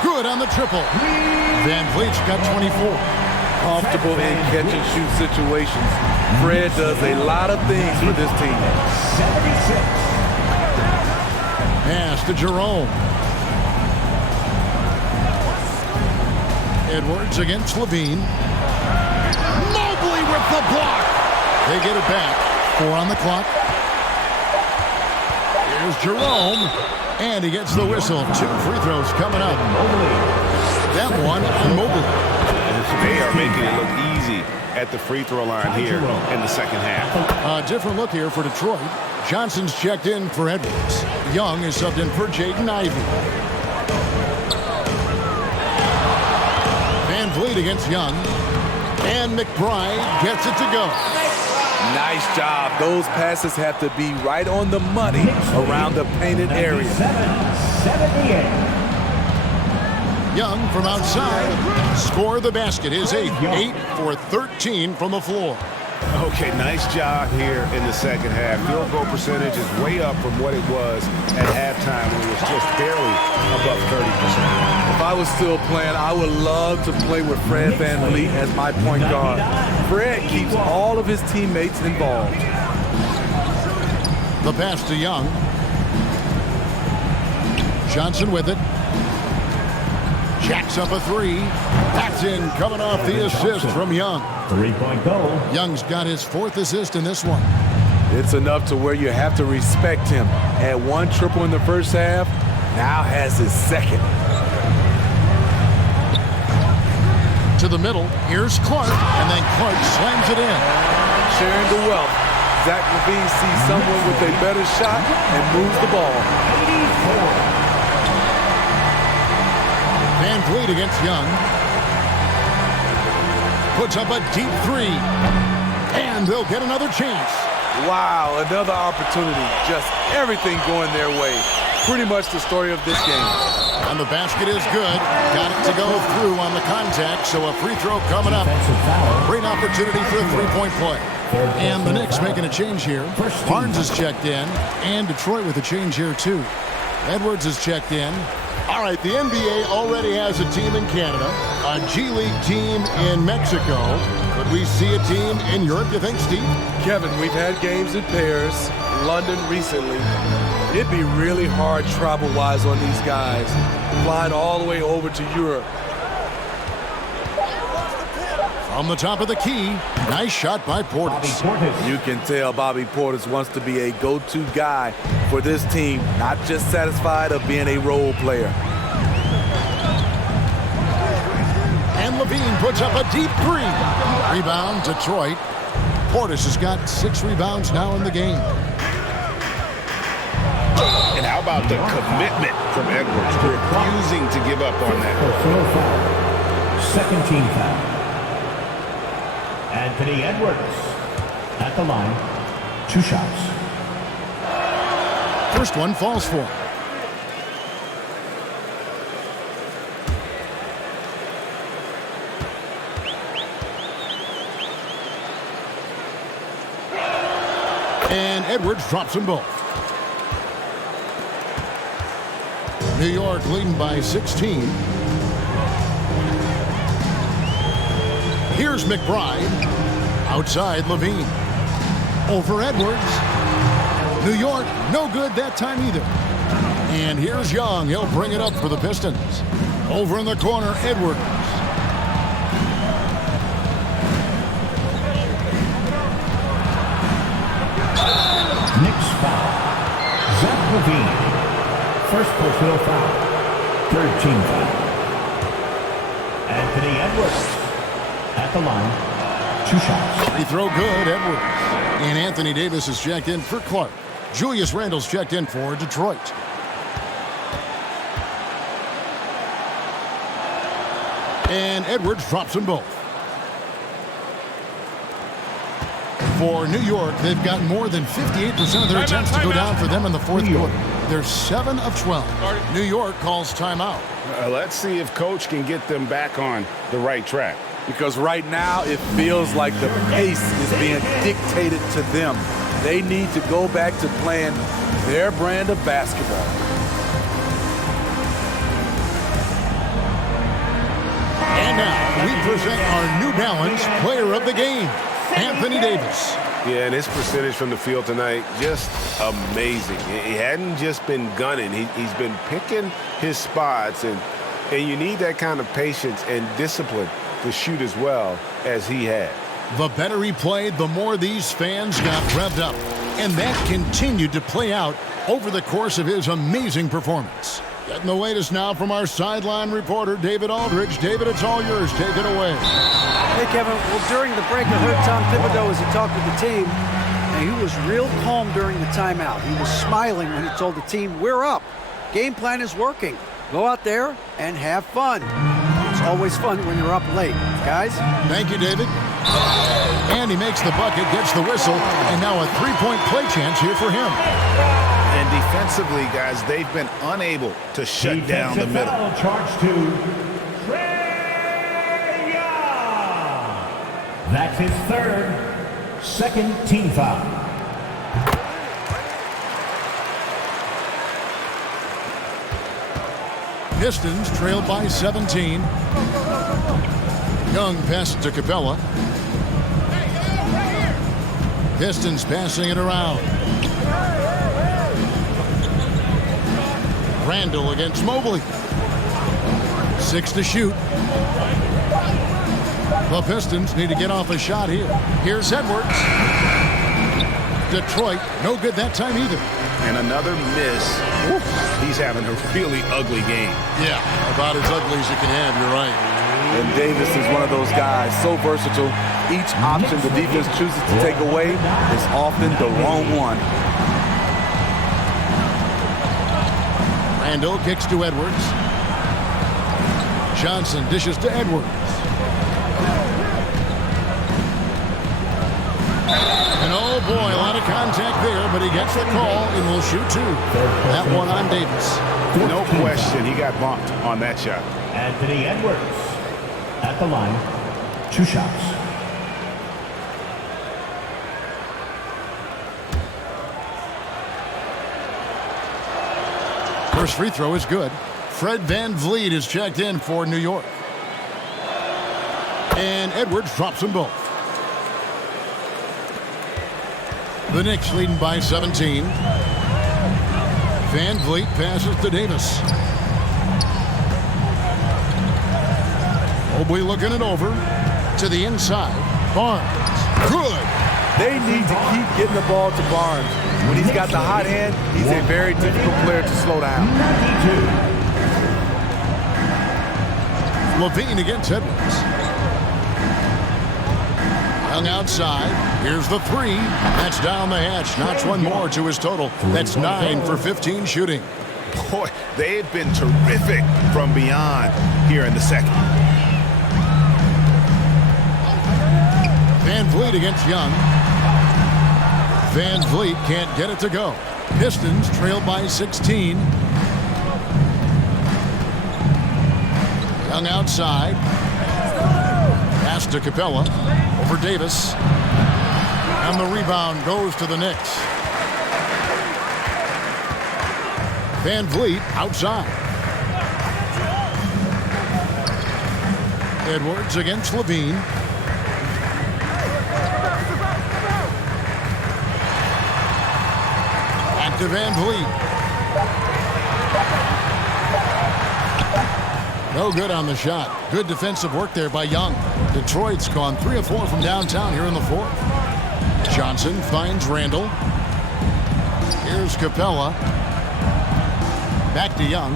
Good on the triple. Van Vliet's got 24. Comfortable in catch-and-shoot situations. Fred does a lot of things for this team. 76. Pass to Jerome. Edwards against Levine. Mobley with the block. They get it back. 4 on the clock. Here's Jerome. And he gets the whistle. 2 free throws coming up. That one on Mobley. They are making it look easy at the free throw line here in the second half. A different look here for Detroit. Johnson's checked in for Edwards. Young is subbed in for Jaden Ivey. Van Vliet against Young. And McBride gets it to go. Nice job. Those passes have to be right on the money around the painted area. 78. Young from outside. Score the basket. His 8th. 8 for 13 from the floor. Okay, nice job here in the second half. Field goal percentage is way up from what it was at halftime when it was just barely above 30%. If I was still playing, I would love to play with Fred VanVleet as my point guard. Fred keeps all of his teammates involved. The pass to Young. Johnson with it. Jacks up a 3. That's in, coming off the assist from Young. 3-point goal. Young's got his 4th assist in this one. It's enough to where you have to respect him. Had 1 triple in the first half, now has his 2nd. To the middle, here's Clark, and then Clark slams it in. Sharing the wealth. Zach LaVine sees someone with a better shot and moves the ball. 84. Van Vliet against Young. Puts up a deep 3. And they'll get another chance. Wow, another opportunity. Just everything going their way. Pretty much the story of this game. And the basket is good. Got it to go through on the contact, so a free throw coming up. Great opportunity for a 3-point play. And the Knicks making a change here. Barnes is checked in, and Detroit with a change here too. Edwards is checked in. All right, the NBA already has a team in Canada, a G League team in Mexico. Could we see a team in Europe, you think, Steve? Kevin, we've had games in Paris, London recently. It'd be really hard travel-wise on these guys, flying all the way over to Europe. From the top of the key, nice shot by Portis. You can tell Bobby Portis wants to be a go-to guy for this team, not just satisfied of being a role player. And Levine puts up a deep 3. Rebound, Detroit. Portis has got 6 rebounds now in the game. And how about the commitment from Edwards, refusing to give up on that. Personal foul. Second team foul. Anthony Edwards at the line. 2 shots. First one falls for him. And Edwards drops them both. New York leading by 16. Here's McBride. Outside Levine. Over Edwards. New York, no good that time either. And here's Young. He'll bring it up for the Pistons. Over in the corner, Edwards. Levine. First personal foul. Third team foul. Anthony Edwards at the line. 2 shots. Free throw good, Edwards. And Anthony Davis is checked in for Clark. Julius Randle's checked in for Detroit. And Edwards drops them both. For New York, they've got more than 58% of their attempts to go down for them in the fourth quarter. They're 7 of 12. New York calls timeout. Let's see if Coach can get them back on the right track. Because right now it feels like the pace is being dictated to them. They need to go back to playing their brand of basketball. And now we present our New Balance Player of the Game, Anthony Davis. Yeah, and his percentage from the field tonight, just amazing. He hadn't just been gunning. He's been picking his spots, and you need that kind of patience and discipline to shoot as well as he had. The better he played, the more these fans got revved up. And that continued to play out over the course of his amazing performance. Getting the latest now from our sideline reporter, David Aldridge. David, it's all yours. Take it away. Hey, Kevin. Well, during the break, I heard Tom Thibodeau as he talked with the team, and he was real calm during the timeout. He was smiling when he told the team, we're up. Game plan is working. Go out there and have fun. It's always fun when you're up late. Guys? Thank you, David. And he makes the bucket, gets the whistle, and now a three-point play chance here for him. And defensively, guys, they've been unable to shut down the middle. Foul charged to Trae Young. That's his third, second team foul. Pistons trailed by 17. Young passes to Capella. Pistons passing it around. Randle against Mobley. 6 to shoot. The Pistons need to get off a shot here. Here's Edwards. Detroit, no good that time either. And another miss. Oof. He's having a really ugly game. Yeah, about as ugly as you can have, you're right. And Davis is one of those guys, so versatile. Each option the defense chooses to take away is often the wrong one. Randle kicks to Edwards. Johnson dishes to Edwards. And oh boy, a lot of contact there, but he gets the call and will shoot 2. That one on Davis. No question, he got bumped on that shot. Anthony Edwards at the line. 2 shots. First free throw is good. Fred VanVleet is checked in for New York. And Edwards drops them both. The Knicks leading by 17. VanVleet passes to Davis. Mobley looking it over to the inside. Barnes. Good. They need to keep getting the ball to Barnes. When he's got the hot hand, he's a very difficult player to slow down. Levine against Edwards. Young outside. Here's the 3. That's down the hatch. Knocks one more to his total. That's 9 for 15 shooting. Boy, they've been terrific from beyond here in the second. VanVleet against Young. VanVleet can't get it to go. Pistons trail by 16. Young outside. Pass to Capella. Over Davis. And the rebound goes to the Knicks. VanVleet outside. Edwards against Levine. Back to VanVleet. No good on the shot. Good defensive work there by Young. Detroit's gone 3 of 4 from downtown here in the 4th. Johnson finds Randle. Here's Capella. Back to Young.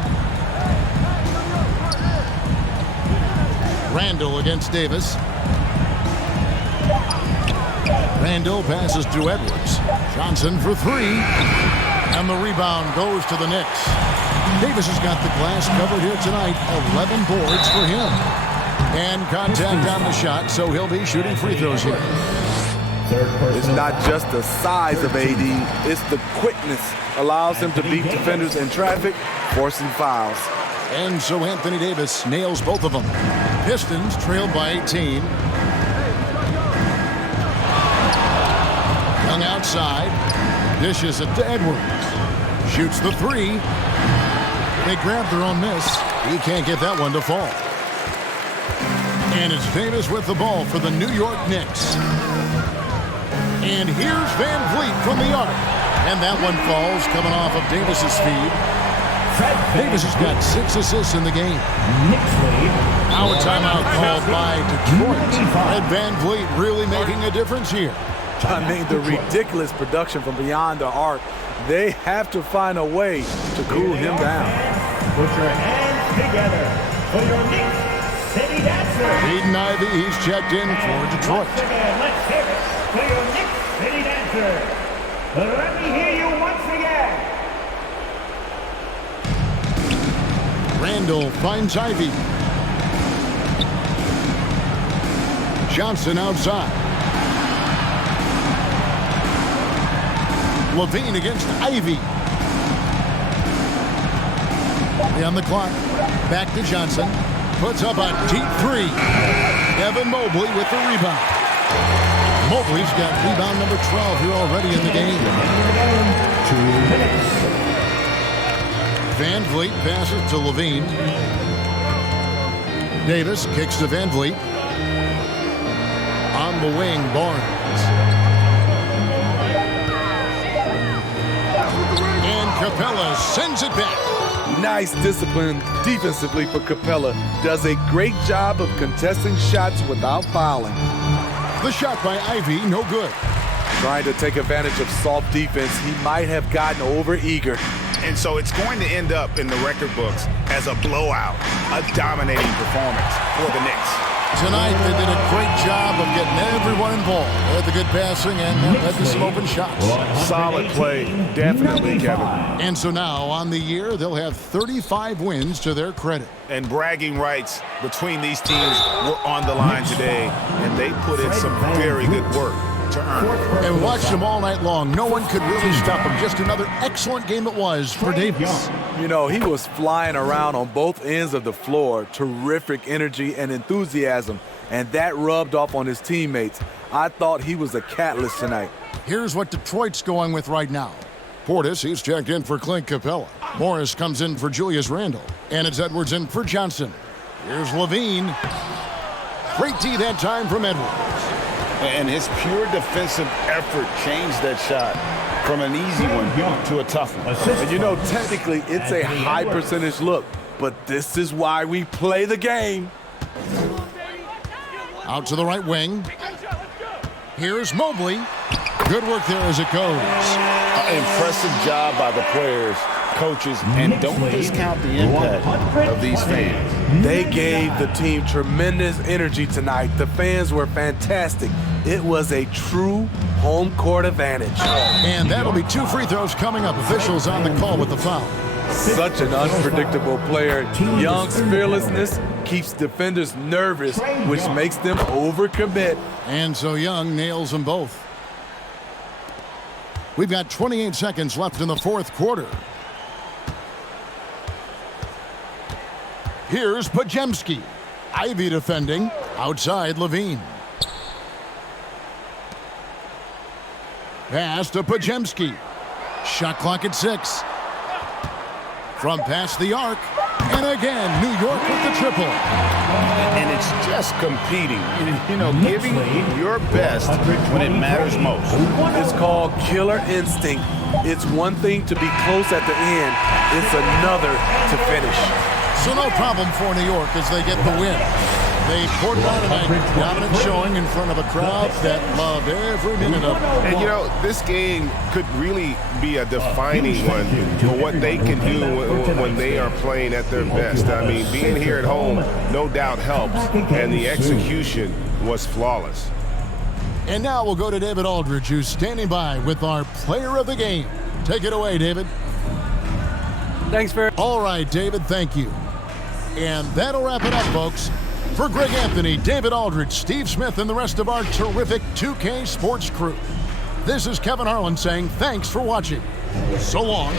Randall against Davis. Randall passes to Edwards. Johnson for three. And the rebound goes to the Knicks. Davis has got the glass covered here tonight. 11 boards for him. And contact on the shot, so he'll be shooting free throws here. It's not just the size of AD, it's the quickness. Allows him to beat defenders in traffic, forcing fouls. And so Anthony Davis nails both of them. Pistons trailed by 18. Young outside. Dishes it to Edwards. Shoots the three. They grab their own miss. He can't get that one to fall. And it's Davis with the ball for the New York Knicks. And here's Van Vliet from the arc. And that one falls, coming off of Davis's feed. Davis has got 6 assists in the game. Now a timeout called by Detroit. And Van Vliet really making a difference here. I mean, the ridiculous production from beyond the arc. They have to find a way to cool him down. Put your hands together for your Knicks City Dancer. Aiden Ivey, he's checked in for Detroit. Once again, let's hear it for your Knicks City Dancer. Let me hear you once again. Randall finds Ivey. Johnson outside. Levine against Ivey. On the clock. Back to Johnson. Puts up a deep three. Evan Mobley with the rebound. Mobley's got rebound number 12 here already in the game. 2 minutes. Van Vliet passes to Levine. Davis kicks to Van Vliet. On the wing, Barnes. And Capella sends it back. Nice discipline defensively for Capella. Does a great job of contesting shots without fouling. The shot by Ivey, no good. Trying to take advantage of soft defense, he might have gotten over-eager. And so it's going to end up in the record books as a blowout, a dominating performance for the Knicks. Tonight, they did a great job of getting everyone involved. They had the good passing and led to some open shots. Solid play, definitely, Kevin. And so now, on the year, they'll have 35 wins to their credit. And bragging rights between these teams were on the line today, and they put in some very good work to earn it. And watched them all night long. No one could really stop them. Just another excellent game it was for Davis. You know, he was flying around on both ends of the floor. Terrific energy and enthusiasm, and that rubbed off on his teammates. I thought he was a catalyst tonight. Here's what Detroit's going with right now. Portis, he's checked in for Clint Capella. Morris comes in for Julius Randle. And it's Edwards in for Johnson. Here's Levine. Great D that time from Edwards. And his pure defensive effort changed that shot from an easy one to a tough one. And you know, technically, it's a high percentage look, but this is why we play the game. Out to the right wing. Here's Mobley. Good work there as it goes. Impressive job by the players, coaches, and don't discount the impact of these fans. They gave the team tremendous energy tonight. The fans were fantastic. It was a true home court advantage. And that'll be 2 free throws coming up. Officials on the call with the foul. Such an unpredictable player. Young's fearlessness keeps defenders nervous, which makes them overcommit. And so Young nails them both. We've got 28 seconds left in the fourth quarter. Here's Podziemski. Ivey defending. Outside, Levine. Pass to Podziemski. Shot clock at 6. From past the arc. And again, New York with the triple. And it's just competing. You know, giving your best when it matters most. It's called killer instinct. It's one thing to be close at the end. It's another to finish. So no problem for New York as they get the win. They poured it on tonight. Dominant showing in front of a crowd that loved every minute of it. And, you know, this game could really be a defining one for what they can do when they are playing at their best. I mean, being here at home no doubt helps, and the execution was flawless. And now we'll go to David Aldridge, who's standing by with our player of the game. Take it away, David. Thanks very much. All right, David, thank you. And that'll wrap it up, folks. For Greg Anthony, David Aldridge, Steve Smith, and the rest of our terrific 2K Sports crew, this is Kevin Harlan saying thanks for watching. So long.